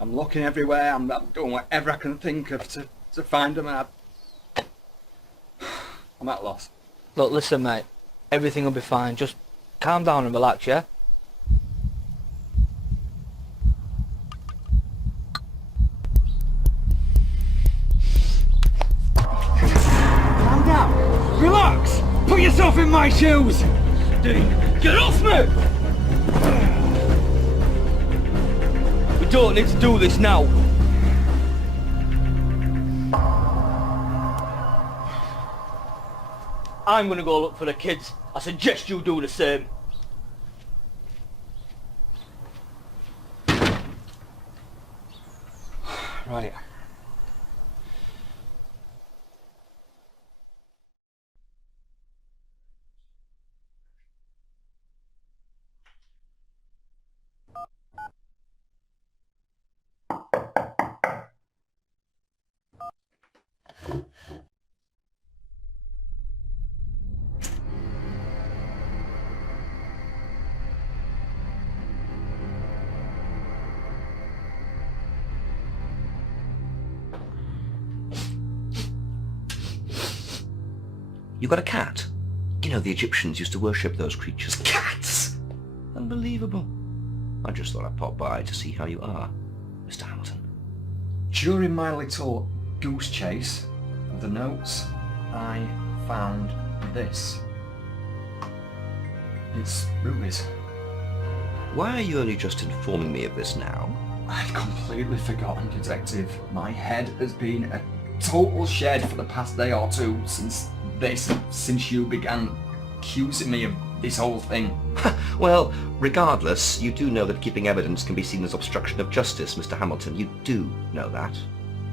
I'm looking everywhere. I'm doing whatever I can think of to find them. I'm at a loss. Look, listen, mate. Everything will be fine. Just calm down and relax, yeah? Calm down. Relax. Put yourself in my shoes. Dean, get off me! We don't need to do this now. I'm gonna go look for the kids. I suggest you do the same. Right. You got a cat? You know, the Egyptians used to worship those creatures. Cats! Unbelievable. I just thought I'd pop by to see how you are, Mr. Hamilton. During my little goose chase of the notes, I found this. It's Ruby's. Why are you only just informing me of this now? I've completely forgotten, Detective. My head has been a total shed for the past day or two since you began accusing me of this whole thing. Well, regardless, you do know that keeping evidence can be seen as obstruction of justice, Mr. Hamilton. You do know that,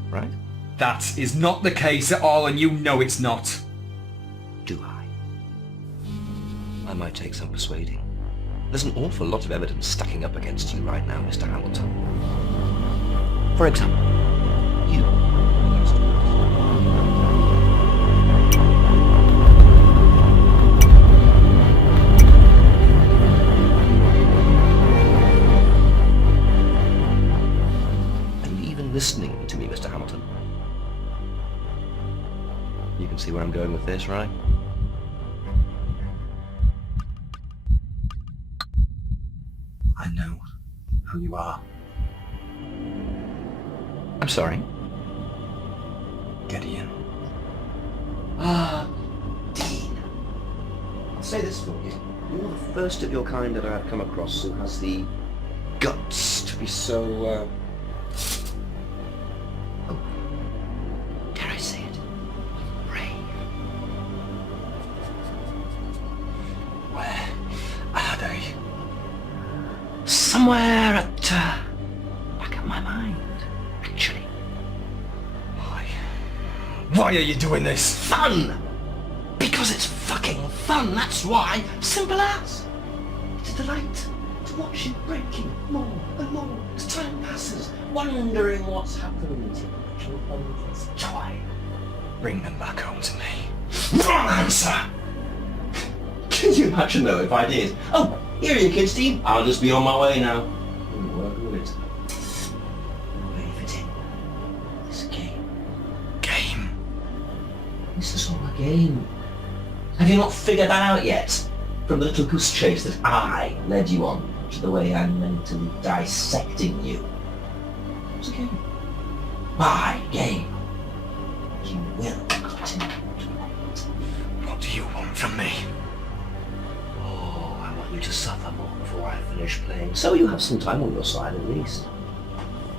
right? That is not the case at all, and you know it's not. Do I? I might take some persuading. There's an awful lot of evidence stacking up against you right now, Mr. Hamilton. For example, you. Listening to me, Mr. Hamilton. You can see where I'm going with this, right? I know who you are. I'm sorry? Gideon. Ah, Dean. I'll say this for you. You're the first of your kind that I've come across who has the guts to be so, somewhere at back of my mind, actually. Why are you doing this? Fun! Because it's fucking fun, that's why. Simple as. It's a delight to watch you breaking more and more as time passes, wondering what's happened. Actual fun is joy. Bring them back home to me. Wrong answer! Can you imagine though if I did? Oh, here are your kids, Dean. I'll just be on my way now. Work with it. Leave it in. It's a game. Game? This is all a game. Have you not figured that out yet? From the little goose chase that I led you on to the way I'm mentally dissecting you. It's a game. My game. You will continue to play it. What do you want from me? I want you to suffer more before I finish playing, so you have some time on your side at least.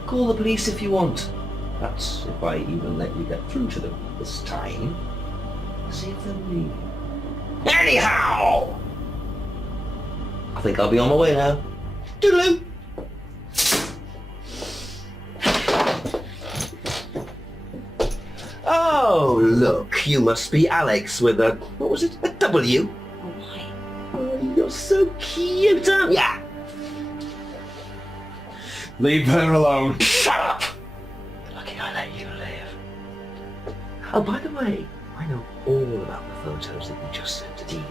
Call the police if you want. That's if I even let you get through to them this time. See if they'll believe you. Anyhow! I think I'll be on my way now. Toodaloo! Oh, look, you must be Alex with a, what was it, a W? Oh, you're so cute, aren't ya? Leave her alone. Shut up! Lucky I let you live. Oh, by the way, I know all about the photos that you just sent to Dean.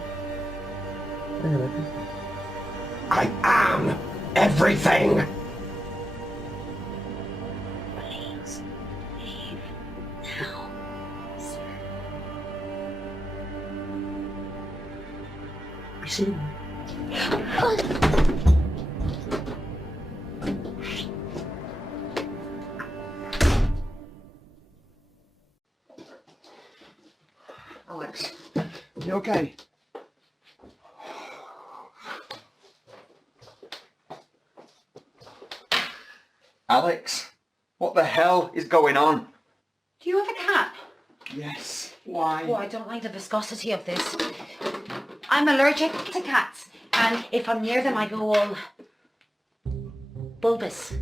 I know everything. I am everything! Please, leave now, sir. Be soon. Alex, you okay? Alex, what the hell is going on? Do you have a cat? Yes, why? Oh, I don't like the viscosity of this. I'm allergic to cats, and if I'm near them I go all bulbous.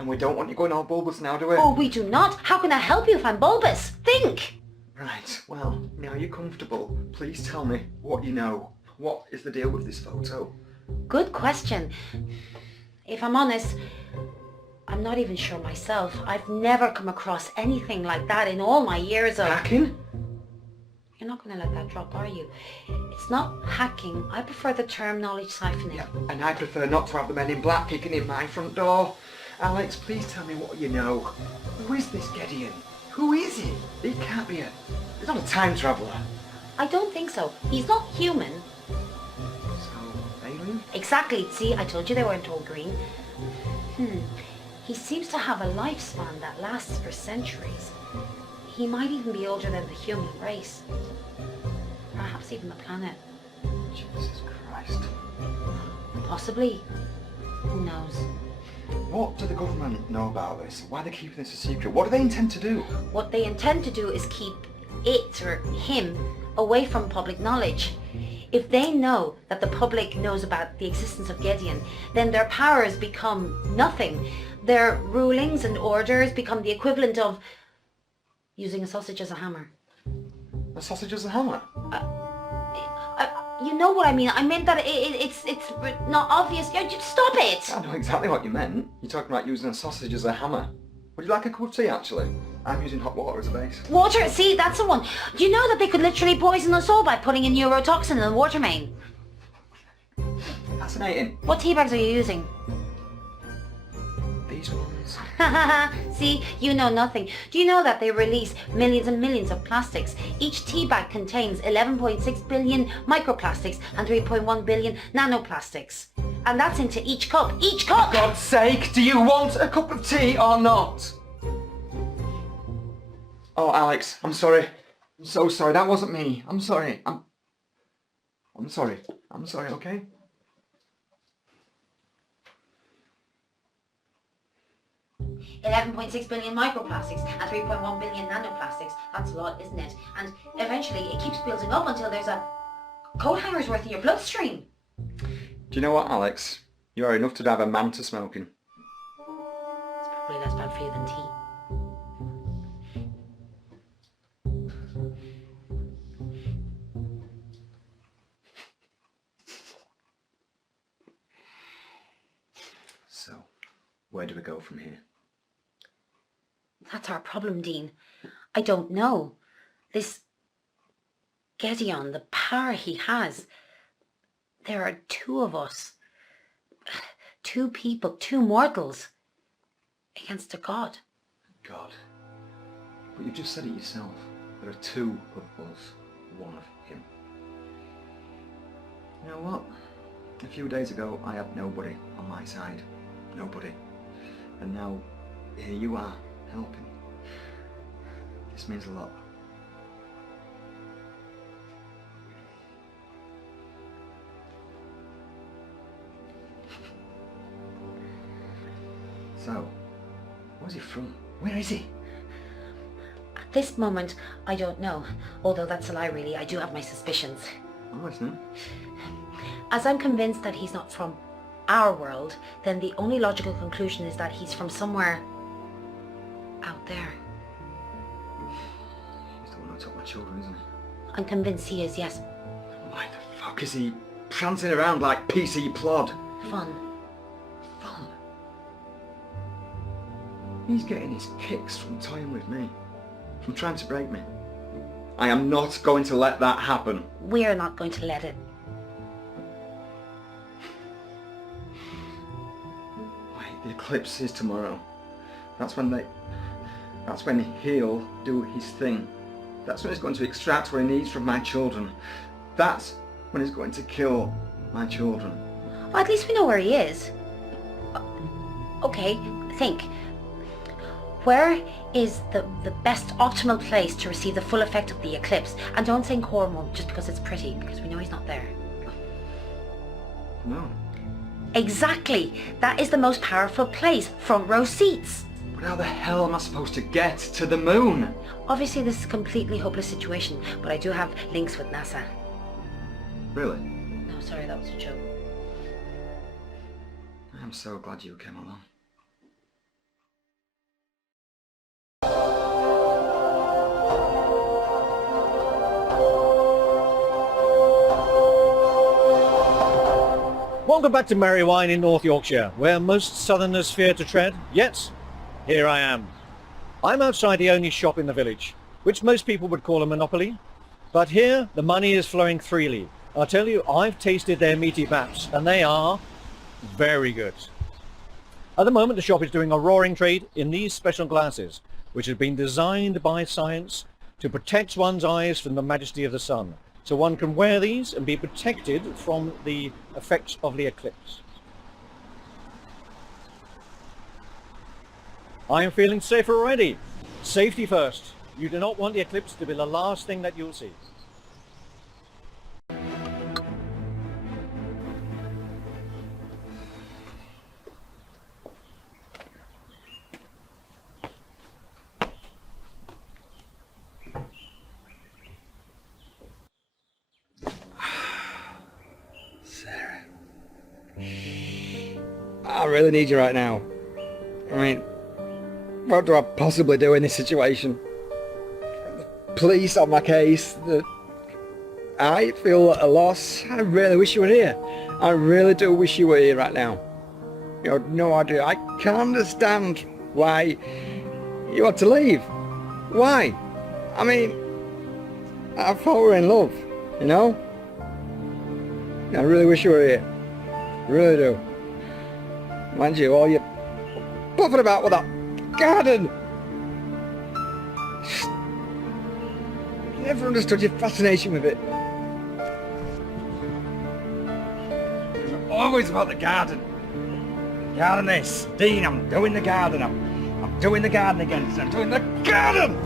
And we don't want you going all bulbous now, do we? Oh, we do not. How can I help you if I'm bulbous? Think! Right, well, now you're comfortable. Please tell me what you know. What is the deal with this photo? Good question. If I'm honest, I'm not even sure myself. I've never come across anything like that in all my years of... Hacking? You're not going to let that drop, are you? It's not hacking. I prefer the term knowledge siphoning. Yeah, and I prefer not to have the men in black kicking in my front door. Alex, please tell me what you know. Who is this Gideon? Who is he? He can't be he's not a time traveller. I don't think so. He's not human. So, alien? Exactly. See, I told you they weren't all green. He seems to have a lifespan that lasts for centuries. He might even be older than the human race. Perhaps even the planet. Jesus Christ. Possibly. Who knows? What do the government know about this? Why are they keeping this a secret? What do they intend to do? What they intend to do is keep it, or him, away from public knowledge. If they know that the public knows about the existence of Gideon, then their powers become nothing. Their rulings and orders become the equivalent of using a sausage as a hammer. A sausage as a hammer? You know what I mean. I meant that it's not obvious. Just stop it! I know exactly what you meant. You're talking about using a sausage as a hammer. Would you like a cup of tea, actually? I'm using hot water as a base. Water? See, that's the one. Do you know that they could literally poison us all by putting a neurotoxin in the water main? Fascinating. What tea bags are you using? These ones. See, you know nothing. Do you know that they release millions and millions of plastics? Each tea bag contains 11.6 billion microplastics and 3.1 billion nanoplastics. And that's into each cup. Each cup! For God's sake, do you want a cup of tea or not? Oh, Alex, I'm sorry. I'm so sorry. That wasn't me. I'm sorry. I'm sorry. I'm sorry, okay? $11.6 billion microplastics and 3.1 billion nanoplastics. That's a lot, isn't it? And eventually it keeps building up until there's a coat hanger's worth in your bloodstream. Do you know what, Alex? You are enough to drive a man to smoking. It's probably less bad for you than tea. So, where do we go from here? That's our problem, Dean. I don't know. This Gideon, the power he has. There are two of us. Two people, two mortals. Against a god. God. But you've just said it yourself. There are two of us, one of him. You know what? A few days ago I had nobody on my side. Nobody. And now, here you are, helping. This means a lot. So, where's he from? Where is he? At this moment, I don't know. Although that's a lie, really. I do have my suspicions. I'm listening. As I'm convinced that he's not from our world, then the only logical conclusion is that he's from somewhere out there. He's the one who took my children, isn't he? I'm convinced he is, yes. Why the fuck is he prancing around like PC Plod? Fun. Fun? He's getting his kicks from toying with me. From trying to break me. I am not going to let that happen. We're not going to let it. The eclipse is tomorrow. That's when he'll do his thing. That's when he's going to extract what he needs from my children. That's when he's going to kill my children. Well, at least we know where he is. Okay, think. Where is the best optimal place to receive the full effect of the eclipse? And don't think Cornwall just because it's pretty, because we know he's not there. No. Exactly. That is the most powerful place. Front row seats. But how the hell am I supposed to get to the moon? Obviously this is a completely hopeless situation, but I do have links with NASA. Really? No, sorry, that was a joke. I'm so glad you came along. Welcome back to Merry Wine in North Yorkshire, where most southerners fear to tread, yet here I am. I'm outside the only shop in the village, which most people would call a monopoly, but here the money is flowing freely. I'll tell you, I've tasted their meaty baps, and they are very good. At the moment, the shop is doing a roaring trade in these special glasses, which have been designed by science to protect one's eyes from the majesty of the sun. So one can wear these and be protected from the effects of the eclipse. I am feeling safer already. Safety first. You do not want the eclipse to be the last thing that you'll see. Sarah. I really need you right now. I mean, what do I possibly do in this situation? The police on my case. I feel at a loss. I really wish you were here. I really do wish you were here right now. You have no idea. I can't understand why you had to leave. Why? I mean, I thought we were in love, you know? I really wish you were here. I really do. Mind you, all you puffing about with that garden. Never understood your fascination with it. Always about the garden. Garden this. Dean, I'm doing the garden. I'm doing the garden again. I'm doing the garden!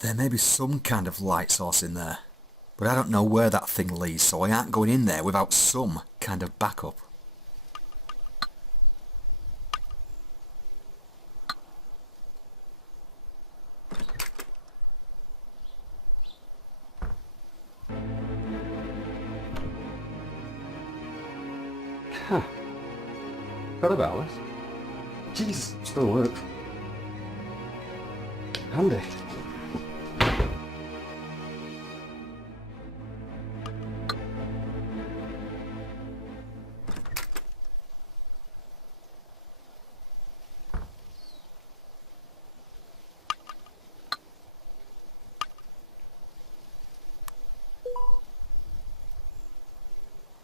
There may be some kind of light source in there, but I don't know where that thing leads, so I aren't going in there without some kind of backup. Huh. Forgot about this. Jesus, still works. Handy.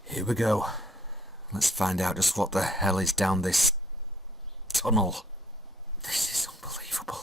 Here we go. Let's find out just what the hell is down this tunnel. This is unbelievable.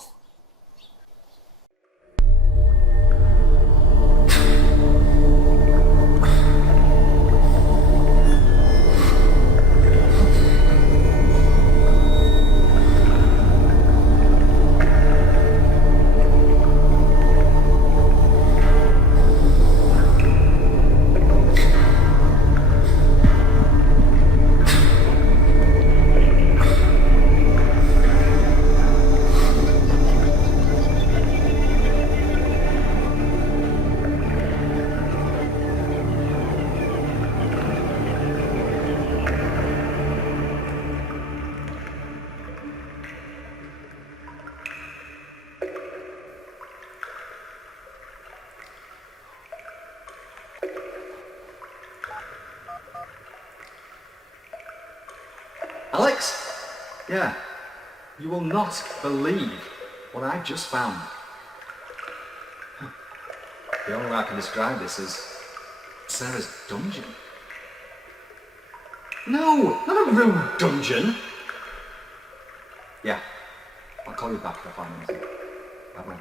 Alex? Yeah. You will not believe what I just found. The only way I can describe this is Sarah's dungeon. No, not a real dungeon. Yeah, I'll call you back if I find anything. Bye-bye.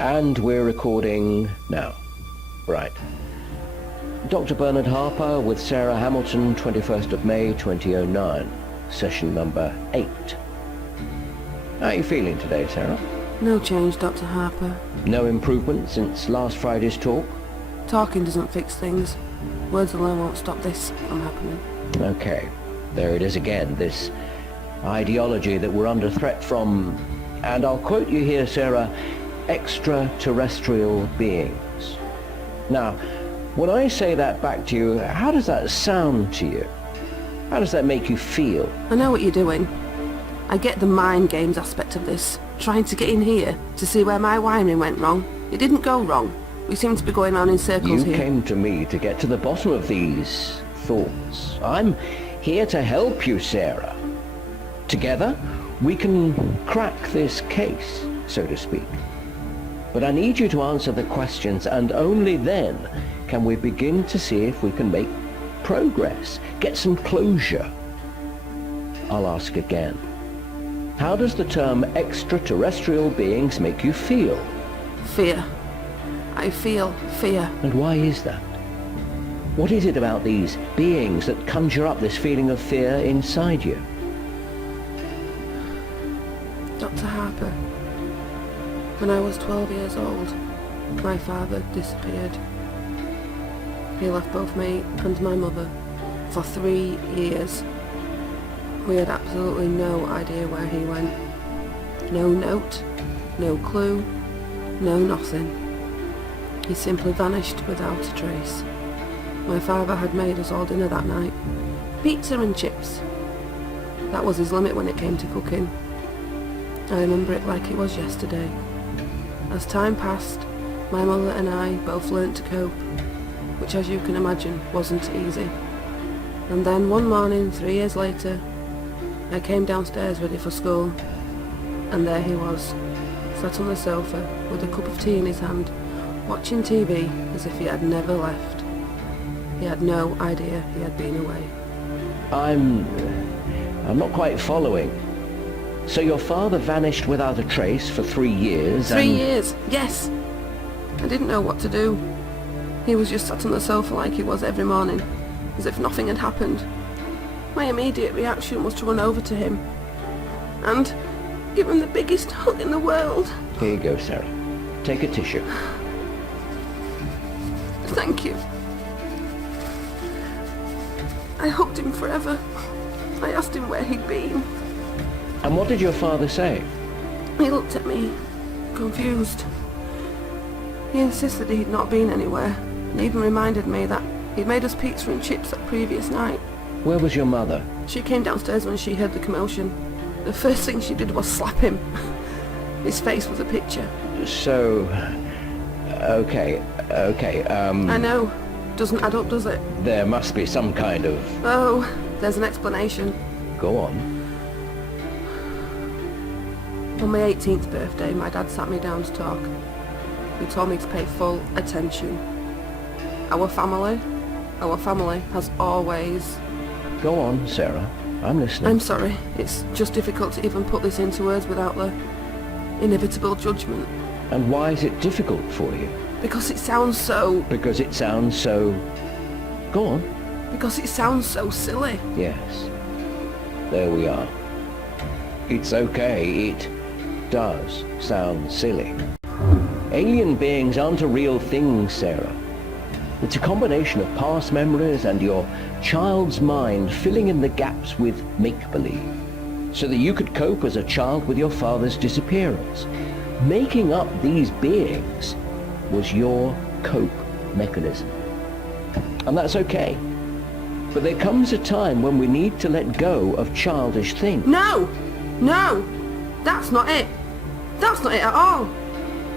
And we're recording now. Right. Dr. Bernard Harper with Sarah Hamilton, 21st of May 2009. Session number 8. How are you feeling today, Sarah? No change, Dr. Harper. No improvement since last Friday's talk? Talking doesn't fix things. Words alone won't stop this from happening. Okay. There it is again, this ideology that we're under threat from, and I'll quote you here, Sarah, extraterrestrial beings. Now, when I say that back to you, how does that sound to you? How does that make you feel? I know what you're doing. I get the mind games aspect of this. Trying to get in here to see where my wiring went wrong. It didn't go wrong. We seem to be going on in circles here. You came to me to get to the bottom of these thoughts. I'm here to help you, Sarah. Together, we can crack this case, so to speak. But I need you to answer the questions, and only then can we begin to see if we can make progress, get some closure. I'll ask again. How does the term extraterrestrial beings make you feel? Fear. I feel fear. And why is that? What is it about these beings that conjure up this feeling of fear inside you? Dr. Harper, when I was 12 years old, my father disappeared. He left both me and my mother for 3 years. We had absolutely no idea where he went. No note, no clue, no nothing. He simply vanished without a trace. My father had made us all dinner that night. Pizza and chips. That was his limit when it came to cooking. I remember it like it was yesterday. As time passed, my mother and I both learnt to cope, which as you can imagine wasn't easy. And then one morning, 3 years later, I came downstairs ready for school, and there he was, sat on the sofa with a cup of tea in his hand, watching TV as if he had never left. He had no idea he had been away. I'm not quite following. So your father vanished without a trace for 3 years 3 years, yes. I didn't know what to do. He was just sat on the sofa like he was every morning, as if nothing had happened. My immediate reaction was to run over to him and give him the biggest hug in the world. Here you go, Sarah. Take a tissue. Thank you. I hugged him forever. I asked him where he'd been. And what did your father say? He looked at me, confused. He insisted he'd not been anywhere, and even reminded me that he'd made us pizza and chips that previous night. Where was your mother? She came downstairs when she heard the commotion. The first thing she did was slap him. His face was a picture. So, okay. I know. Doesn't add up, does it? There must be some kind of... Oh, there's an explanation. Go on. On my 18th birthday, my dad sat me down to talk. He told me to pay full attention. Our family has always... Go on, Sarah. I'm listening. I'm sorry. It's just difficult to even put this into words without the inevitable judgment. And why is it difficult for you? Because it sounds so... Because it sounds so... Go on. Because it sounds so silly. Yes. There we are. It's okay, it does sound silly. Alien beings aren't a real thing, Sarah. It's a combination of past memories and your child's mind filling in the gaps with make-believe, so that you could cope as a child with your father's disappearance. Making up these beings was your cope mechanism. And that's okay. But there comes a time when we need to let go of childish things. No! No! That's not it. That's not it at all.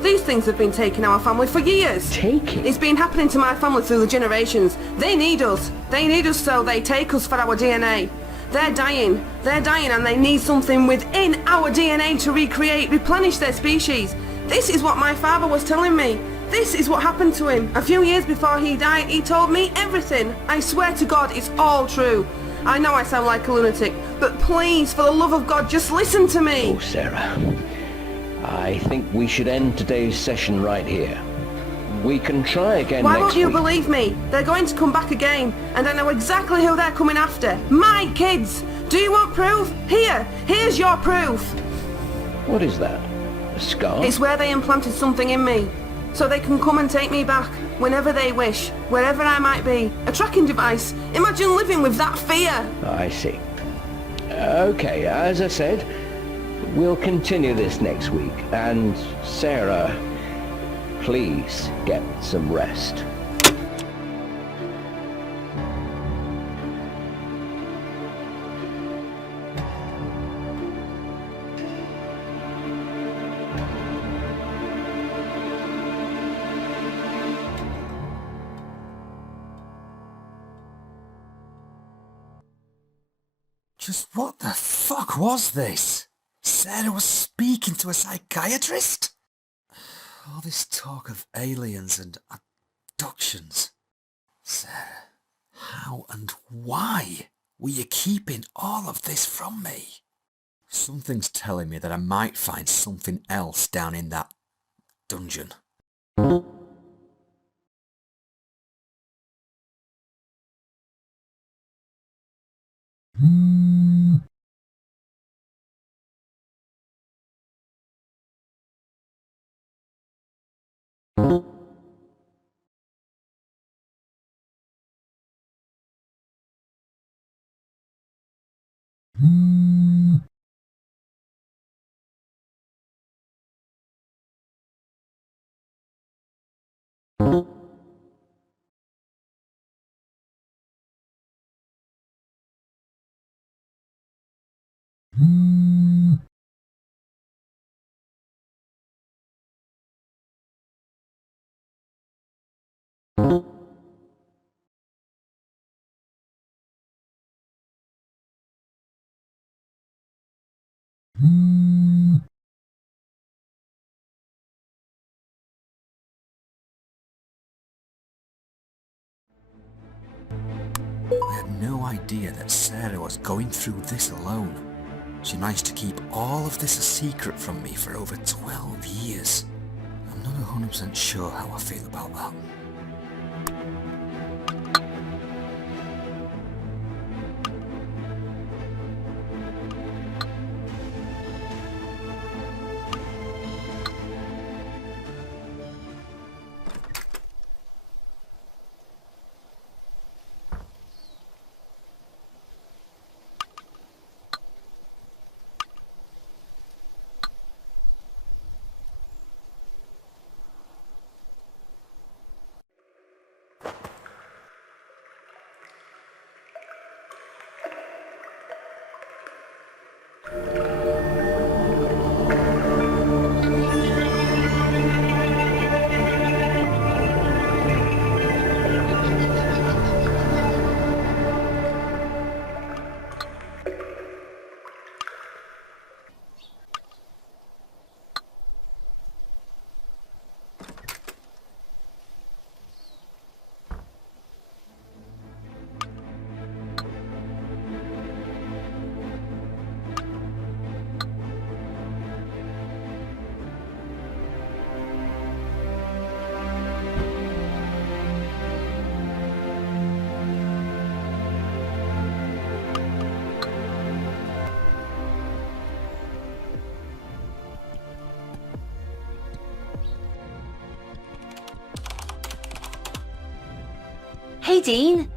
These things have been taking our family for years. Taking? It's been happening to my family through the generations. They need us. They need us, so they take us for our DNA. They're dying. They're dying, and they need something within our DNA to recreate, replenish their species. This is what my father was telling me. This is what happened to him. A few years before he died, he told me everything. I swear to God, it's all true. I know I sound like a lunatic, but please, for the love of God, just listen to me. Oh, Sarah. I think we should end today's session right here. We can try again Why next won't you week. believe me? They're going to come back again, and I know exactly who they're coming after. My kids! Do you want proof? Here's your proof. What is that? A scar? It's where they implanted something in me, so they can come and take me back whenever they wish, wherever I might be. A tracking device. Imagine living with that fear. I see. Okay, as I said, we'll continue this next week. And Sarah, please get some rest. Just what the fuck was this? Sarah was speaking to a psychiatrist? All this talk of aliens and abductions. Sarah, how and why were you keeping all of this from me? Something's telling me that I might find something else down in that dungeon. I had no idea that Sarah was going through this alone. She managed to keep all of this a secret from me for over 12 years. I'm not 100% sure how I feel about that. Hey, Dean.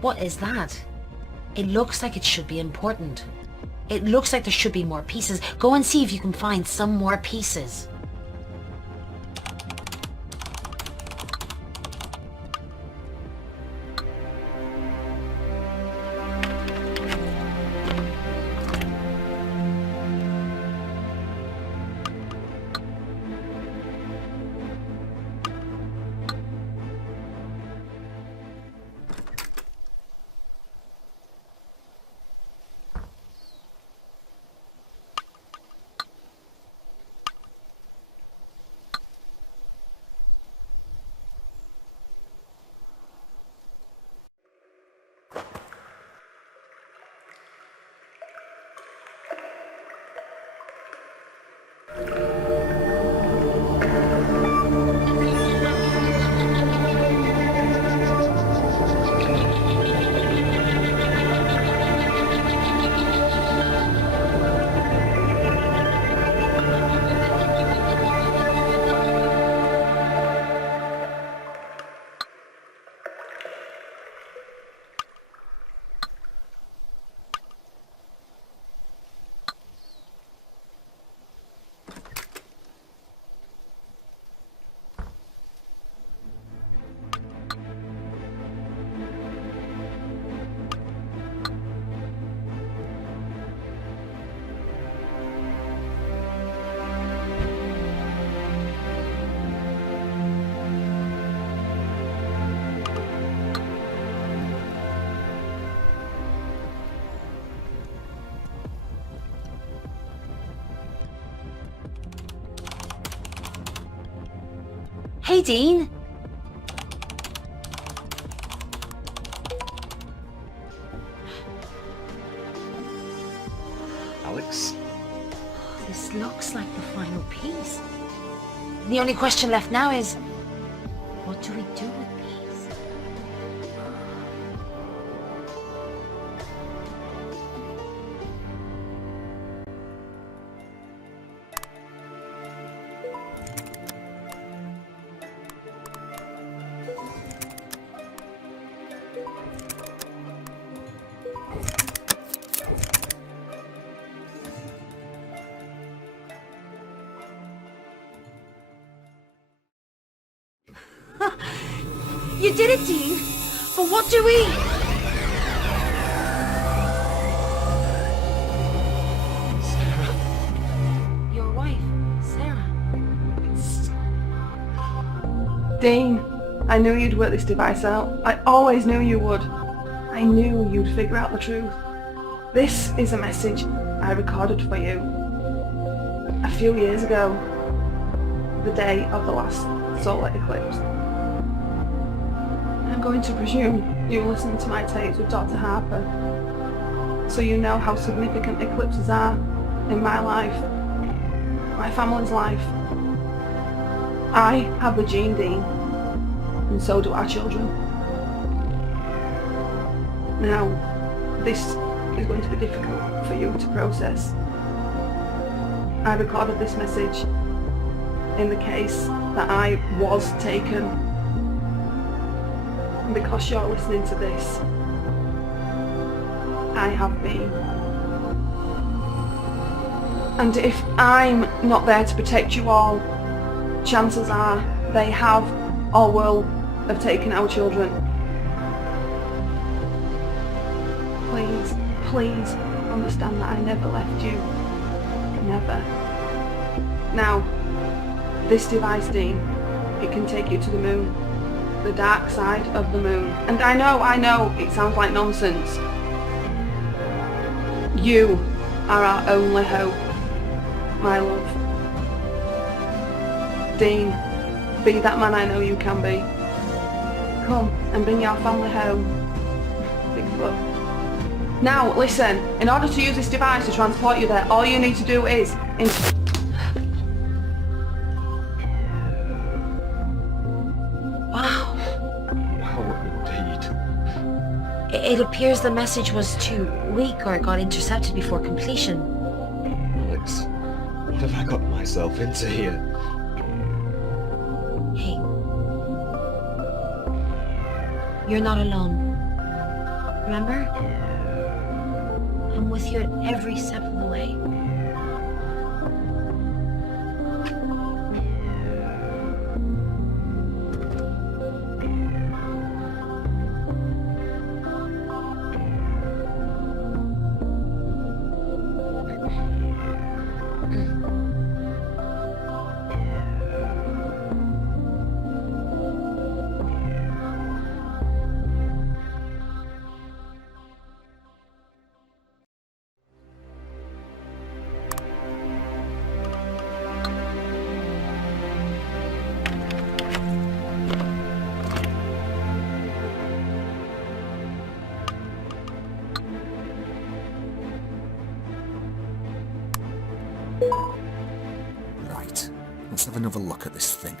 What is that? It looks like it should be important. It looks like there should be more pieces. Go and see if you can find some more pieces. Hey, Dean. Alex? This looks like the final piece. The only question left now is, what do we do with these? You did it, Dean! But what do we... Sarah. Your wife, Sarah. Dean, I knew you'd work this device out. I always knew you would. I knew you'd figure out the truth. This is a message I recorded for you a few years ago, the day of the last solar eclipse. I'm going to presume you listened to my tapes with Dr. Harper, so you know how significant eclipses are in my life, my family's life. I have the gene, Dean, and so do our children. Now, this is going to be difficult for you to process. I recorded this message in the case that I was taken. And because you're listening to this, I have been. And if I'm not there to protect you all, chances are they have or will have taken our children. Please, please understand that I never left you. Never. Now, this device, Dean, it can take you to the moon. The dark side of the moon. And I know, it sounds like nonsense. You are our only hope, my love. Dean, be that man I know you can be. Come and bring your family home. Big love. Now, listen, in order to use this device to transport you there, all you need to do is... Wow. Wow, indeed. It appears the message was too weak or it got intercepted before completion. Alex, what have I got myself into here? You're not alone. Remember? I'm with you at every step of the way. Right, let's have another look at this thing.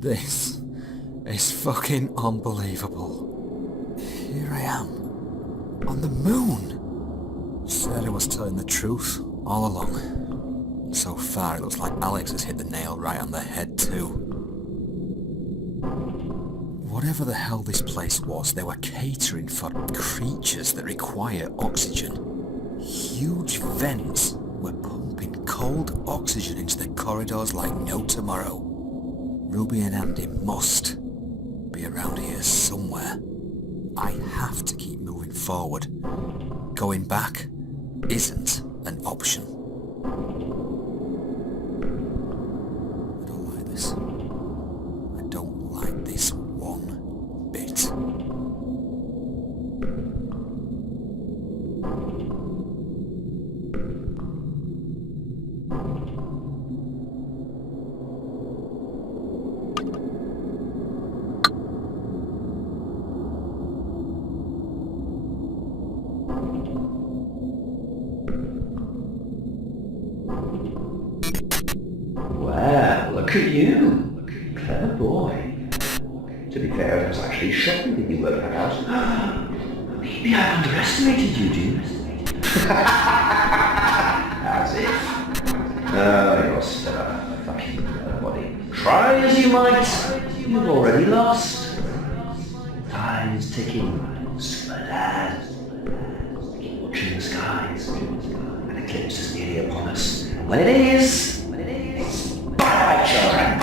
This is fucking unbelievable. Here I am, on the moon. Sarah was telling the truth all along. So far it looks like Alex has hit the nail right on the head too. Whatever the hell this place was, they were catering for creatures that require oxygen. Huge vents were pumping cold oxygen into the corridors like no tomorrow. Ruby and Andy must be around here somewhere. I have to keep moving forward. Going back isn't an option. I don't like this. I don't like this one bit. Well, look at you. Clever boy. To be fair, it was actually shocking that you worked that out. Maybe I underestimated you, James. As if. Oh, you're still a fucking nobody. Try as you might, you've already lost. Time's ticking, slow dad. Keep watching the skies. An eclipse is nearly upon us. When it is, bye, children.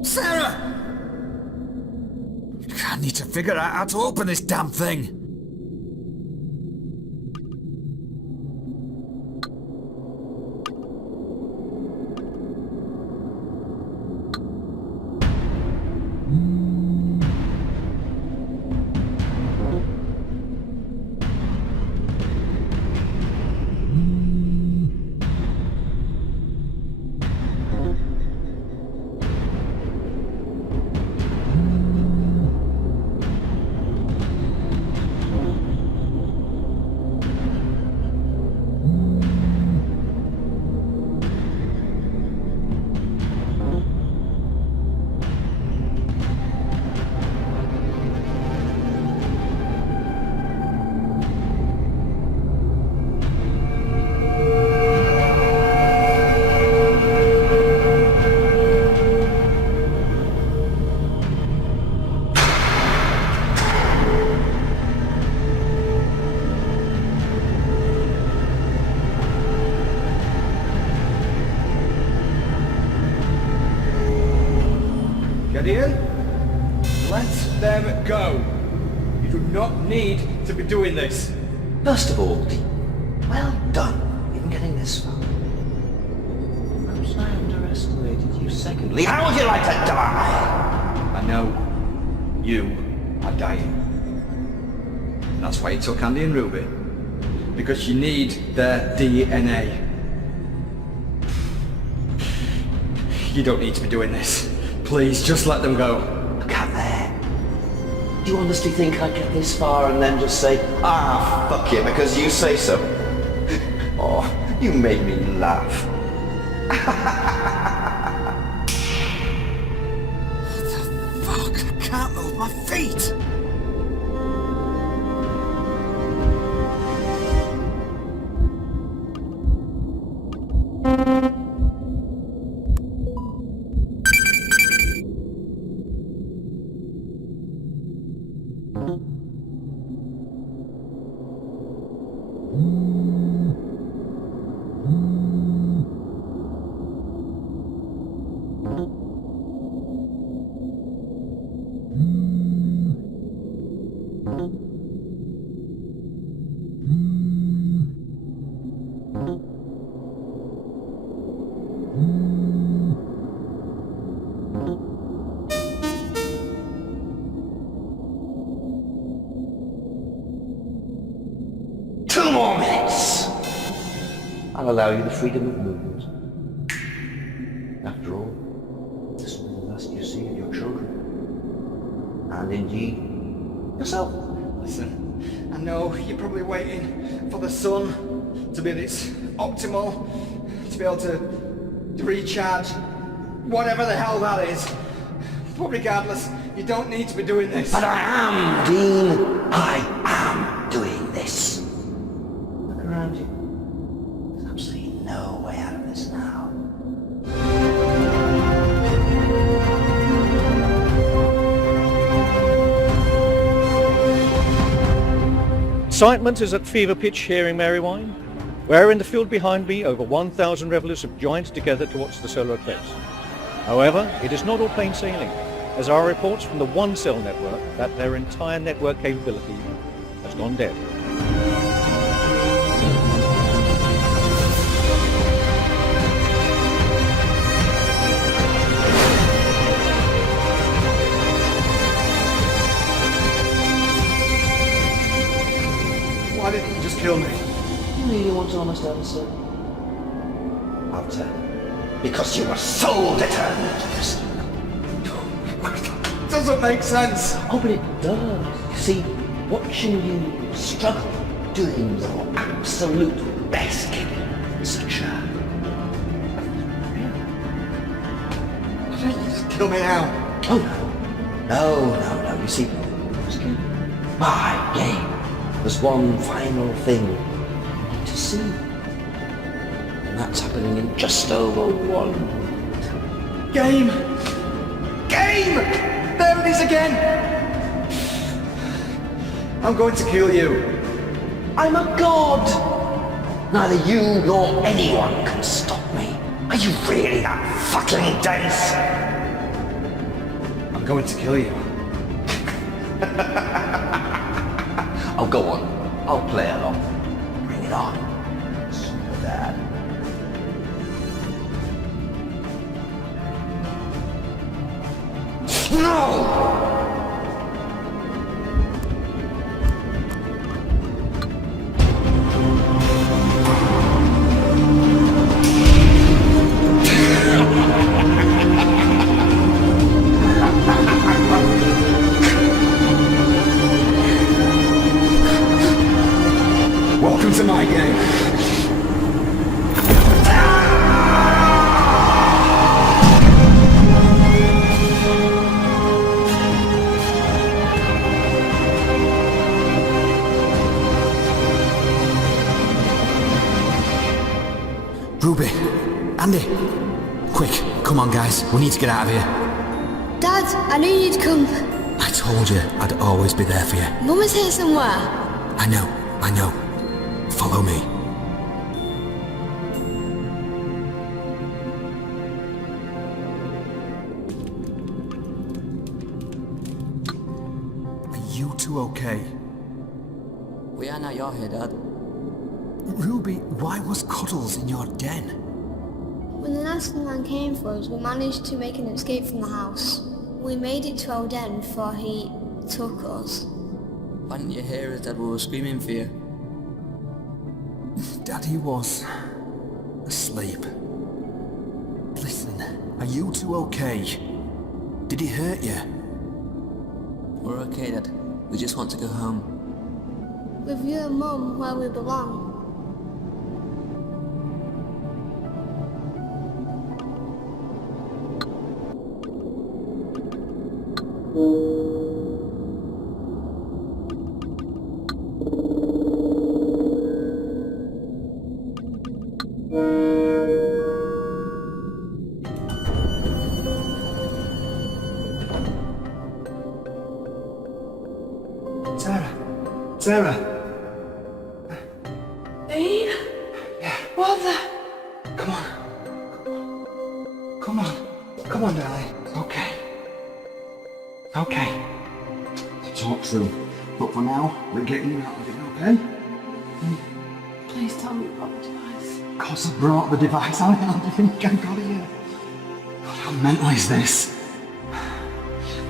Sarah! I need to figure out how to open this damn thing. Adrian, let them go. You do not need to be doing this. First of all, well done, even getting this far. Perhaps I underestimated you. Secondly, how would you like to die? I know you are dying. That's why you took Andy and Ruby. Because you need their DNA. You don't need to be doing this. Please, just let them go. Look out there. Do you honestly think I'd get this far and then just say, fuck it, because you say so? Oh, you made me laugh. What the fuck? I can't move my feet. I'll allow you the freedom of movement. After all, this will be the last you see of your children. And indeed, yourself. Listen, I know you're probably waiting for the sun to be at its optimal, to be able to recharge, whatever the hell that is. But regardless, you don't need to be doing this. But I am, Dean. I am doing this. Look around you. There's absolutely no way out of this now. Excitement is at fever pitch here in Merrywine, where in the field behind me over 1,000 revelers have joined together to watch the solar eclipse. However, it is not all plain sailing. as are reports from the One Cell network that their entire network capability has gone dead. Why didn't you just kill me? You really want an honest answer? After. Because you were so determined. Doesn't make sense. Oh, but it does. You see, watching you struggle, doing your absolute best, kid, such a... Why don't you just kill me now? Oh, no. No. You see, my game. There's one final thing you need to see. And that's happening in just over 1 minute. Game! There it is again! I'm going to kill you. I'm a god! Neither you nor anyone can stop me. Are you really that fucking dense? I'm going to kill you. Oh, go on. I'll play along. Bring it on. Super Dad. No! Welcome to my game. Ruby, Andy, quick, come on guys, we need to get out of here. Dad, I knew you'd come. I told you I'd always be there for you. Mum is here somewhere. I know. Follow me. Are you two okay? We are now you're here, Dad. Ruby, why was Cuddles in your den? When the Nasty Man came for us, we managed to make an escape from the house. We made it to our den before he took us. Why didn't you hear us, Dad? We were screaming for you. Daddy was asleep. Listen, are you two okay? Did he hurt you? We're okay, Dad. We just want to go home. With you and Mum where we belong. Sarah. Dean? Yeah. What the? Come on, darling. Okay. Talk through. But for now, we're getting you out of it, okay? Please tell me about the device. Of course I brought the device. How do you think I got it here? God, how mental is this?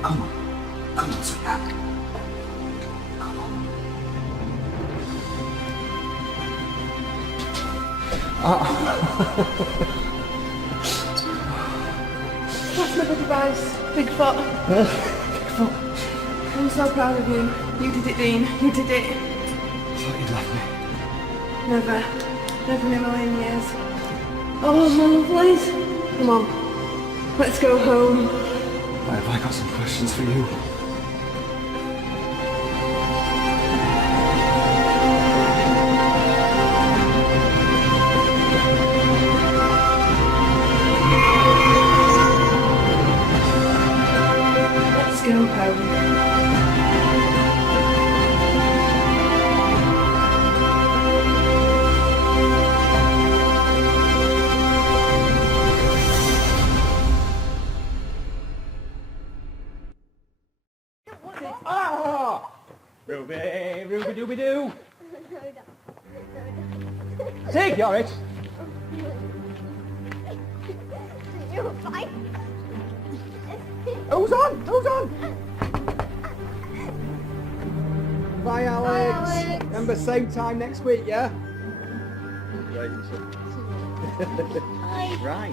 Come on, sweetheart. That's my good device, Bigfoot. I'm so proud of you. You did it, Dean. You did it. I thought you'd left me. Never in a million years. Oh, Mum, please. Come on. Let's go home. Why have I got some questions for you? Let's go home. Ruby, Ruby Dooby Doo. Take your it. You're fine. Who's on? Who's on? Bye, Alex. Alex. Remember, same time next week, yeah? Right. Right.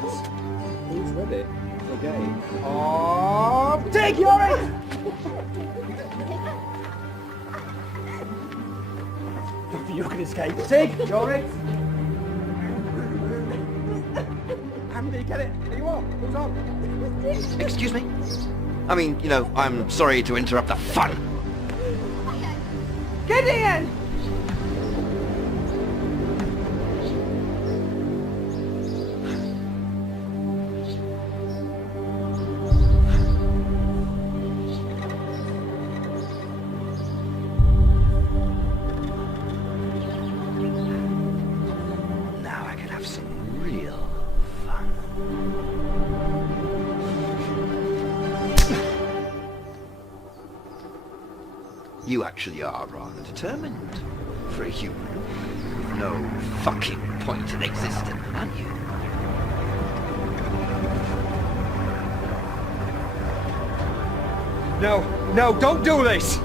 Who's ready? Okay. Oh, take your it. You can escape. Take your it. Andy, get it. Here you are. Who's on? Excuse me? I mean, you know, I'm sorry to interrupt the fun. Gideon! Now I can have some real fun. You actually are rather determined for a human with no fucking point in existence, aren't you? No, no, don't do this!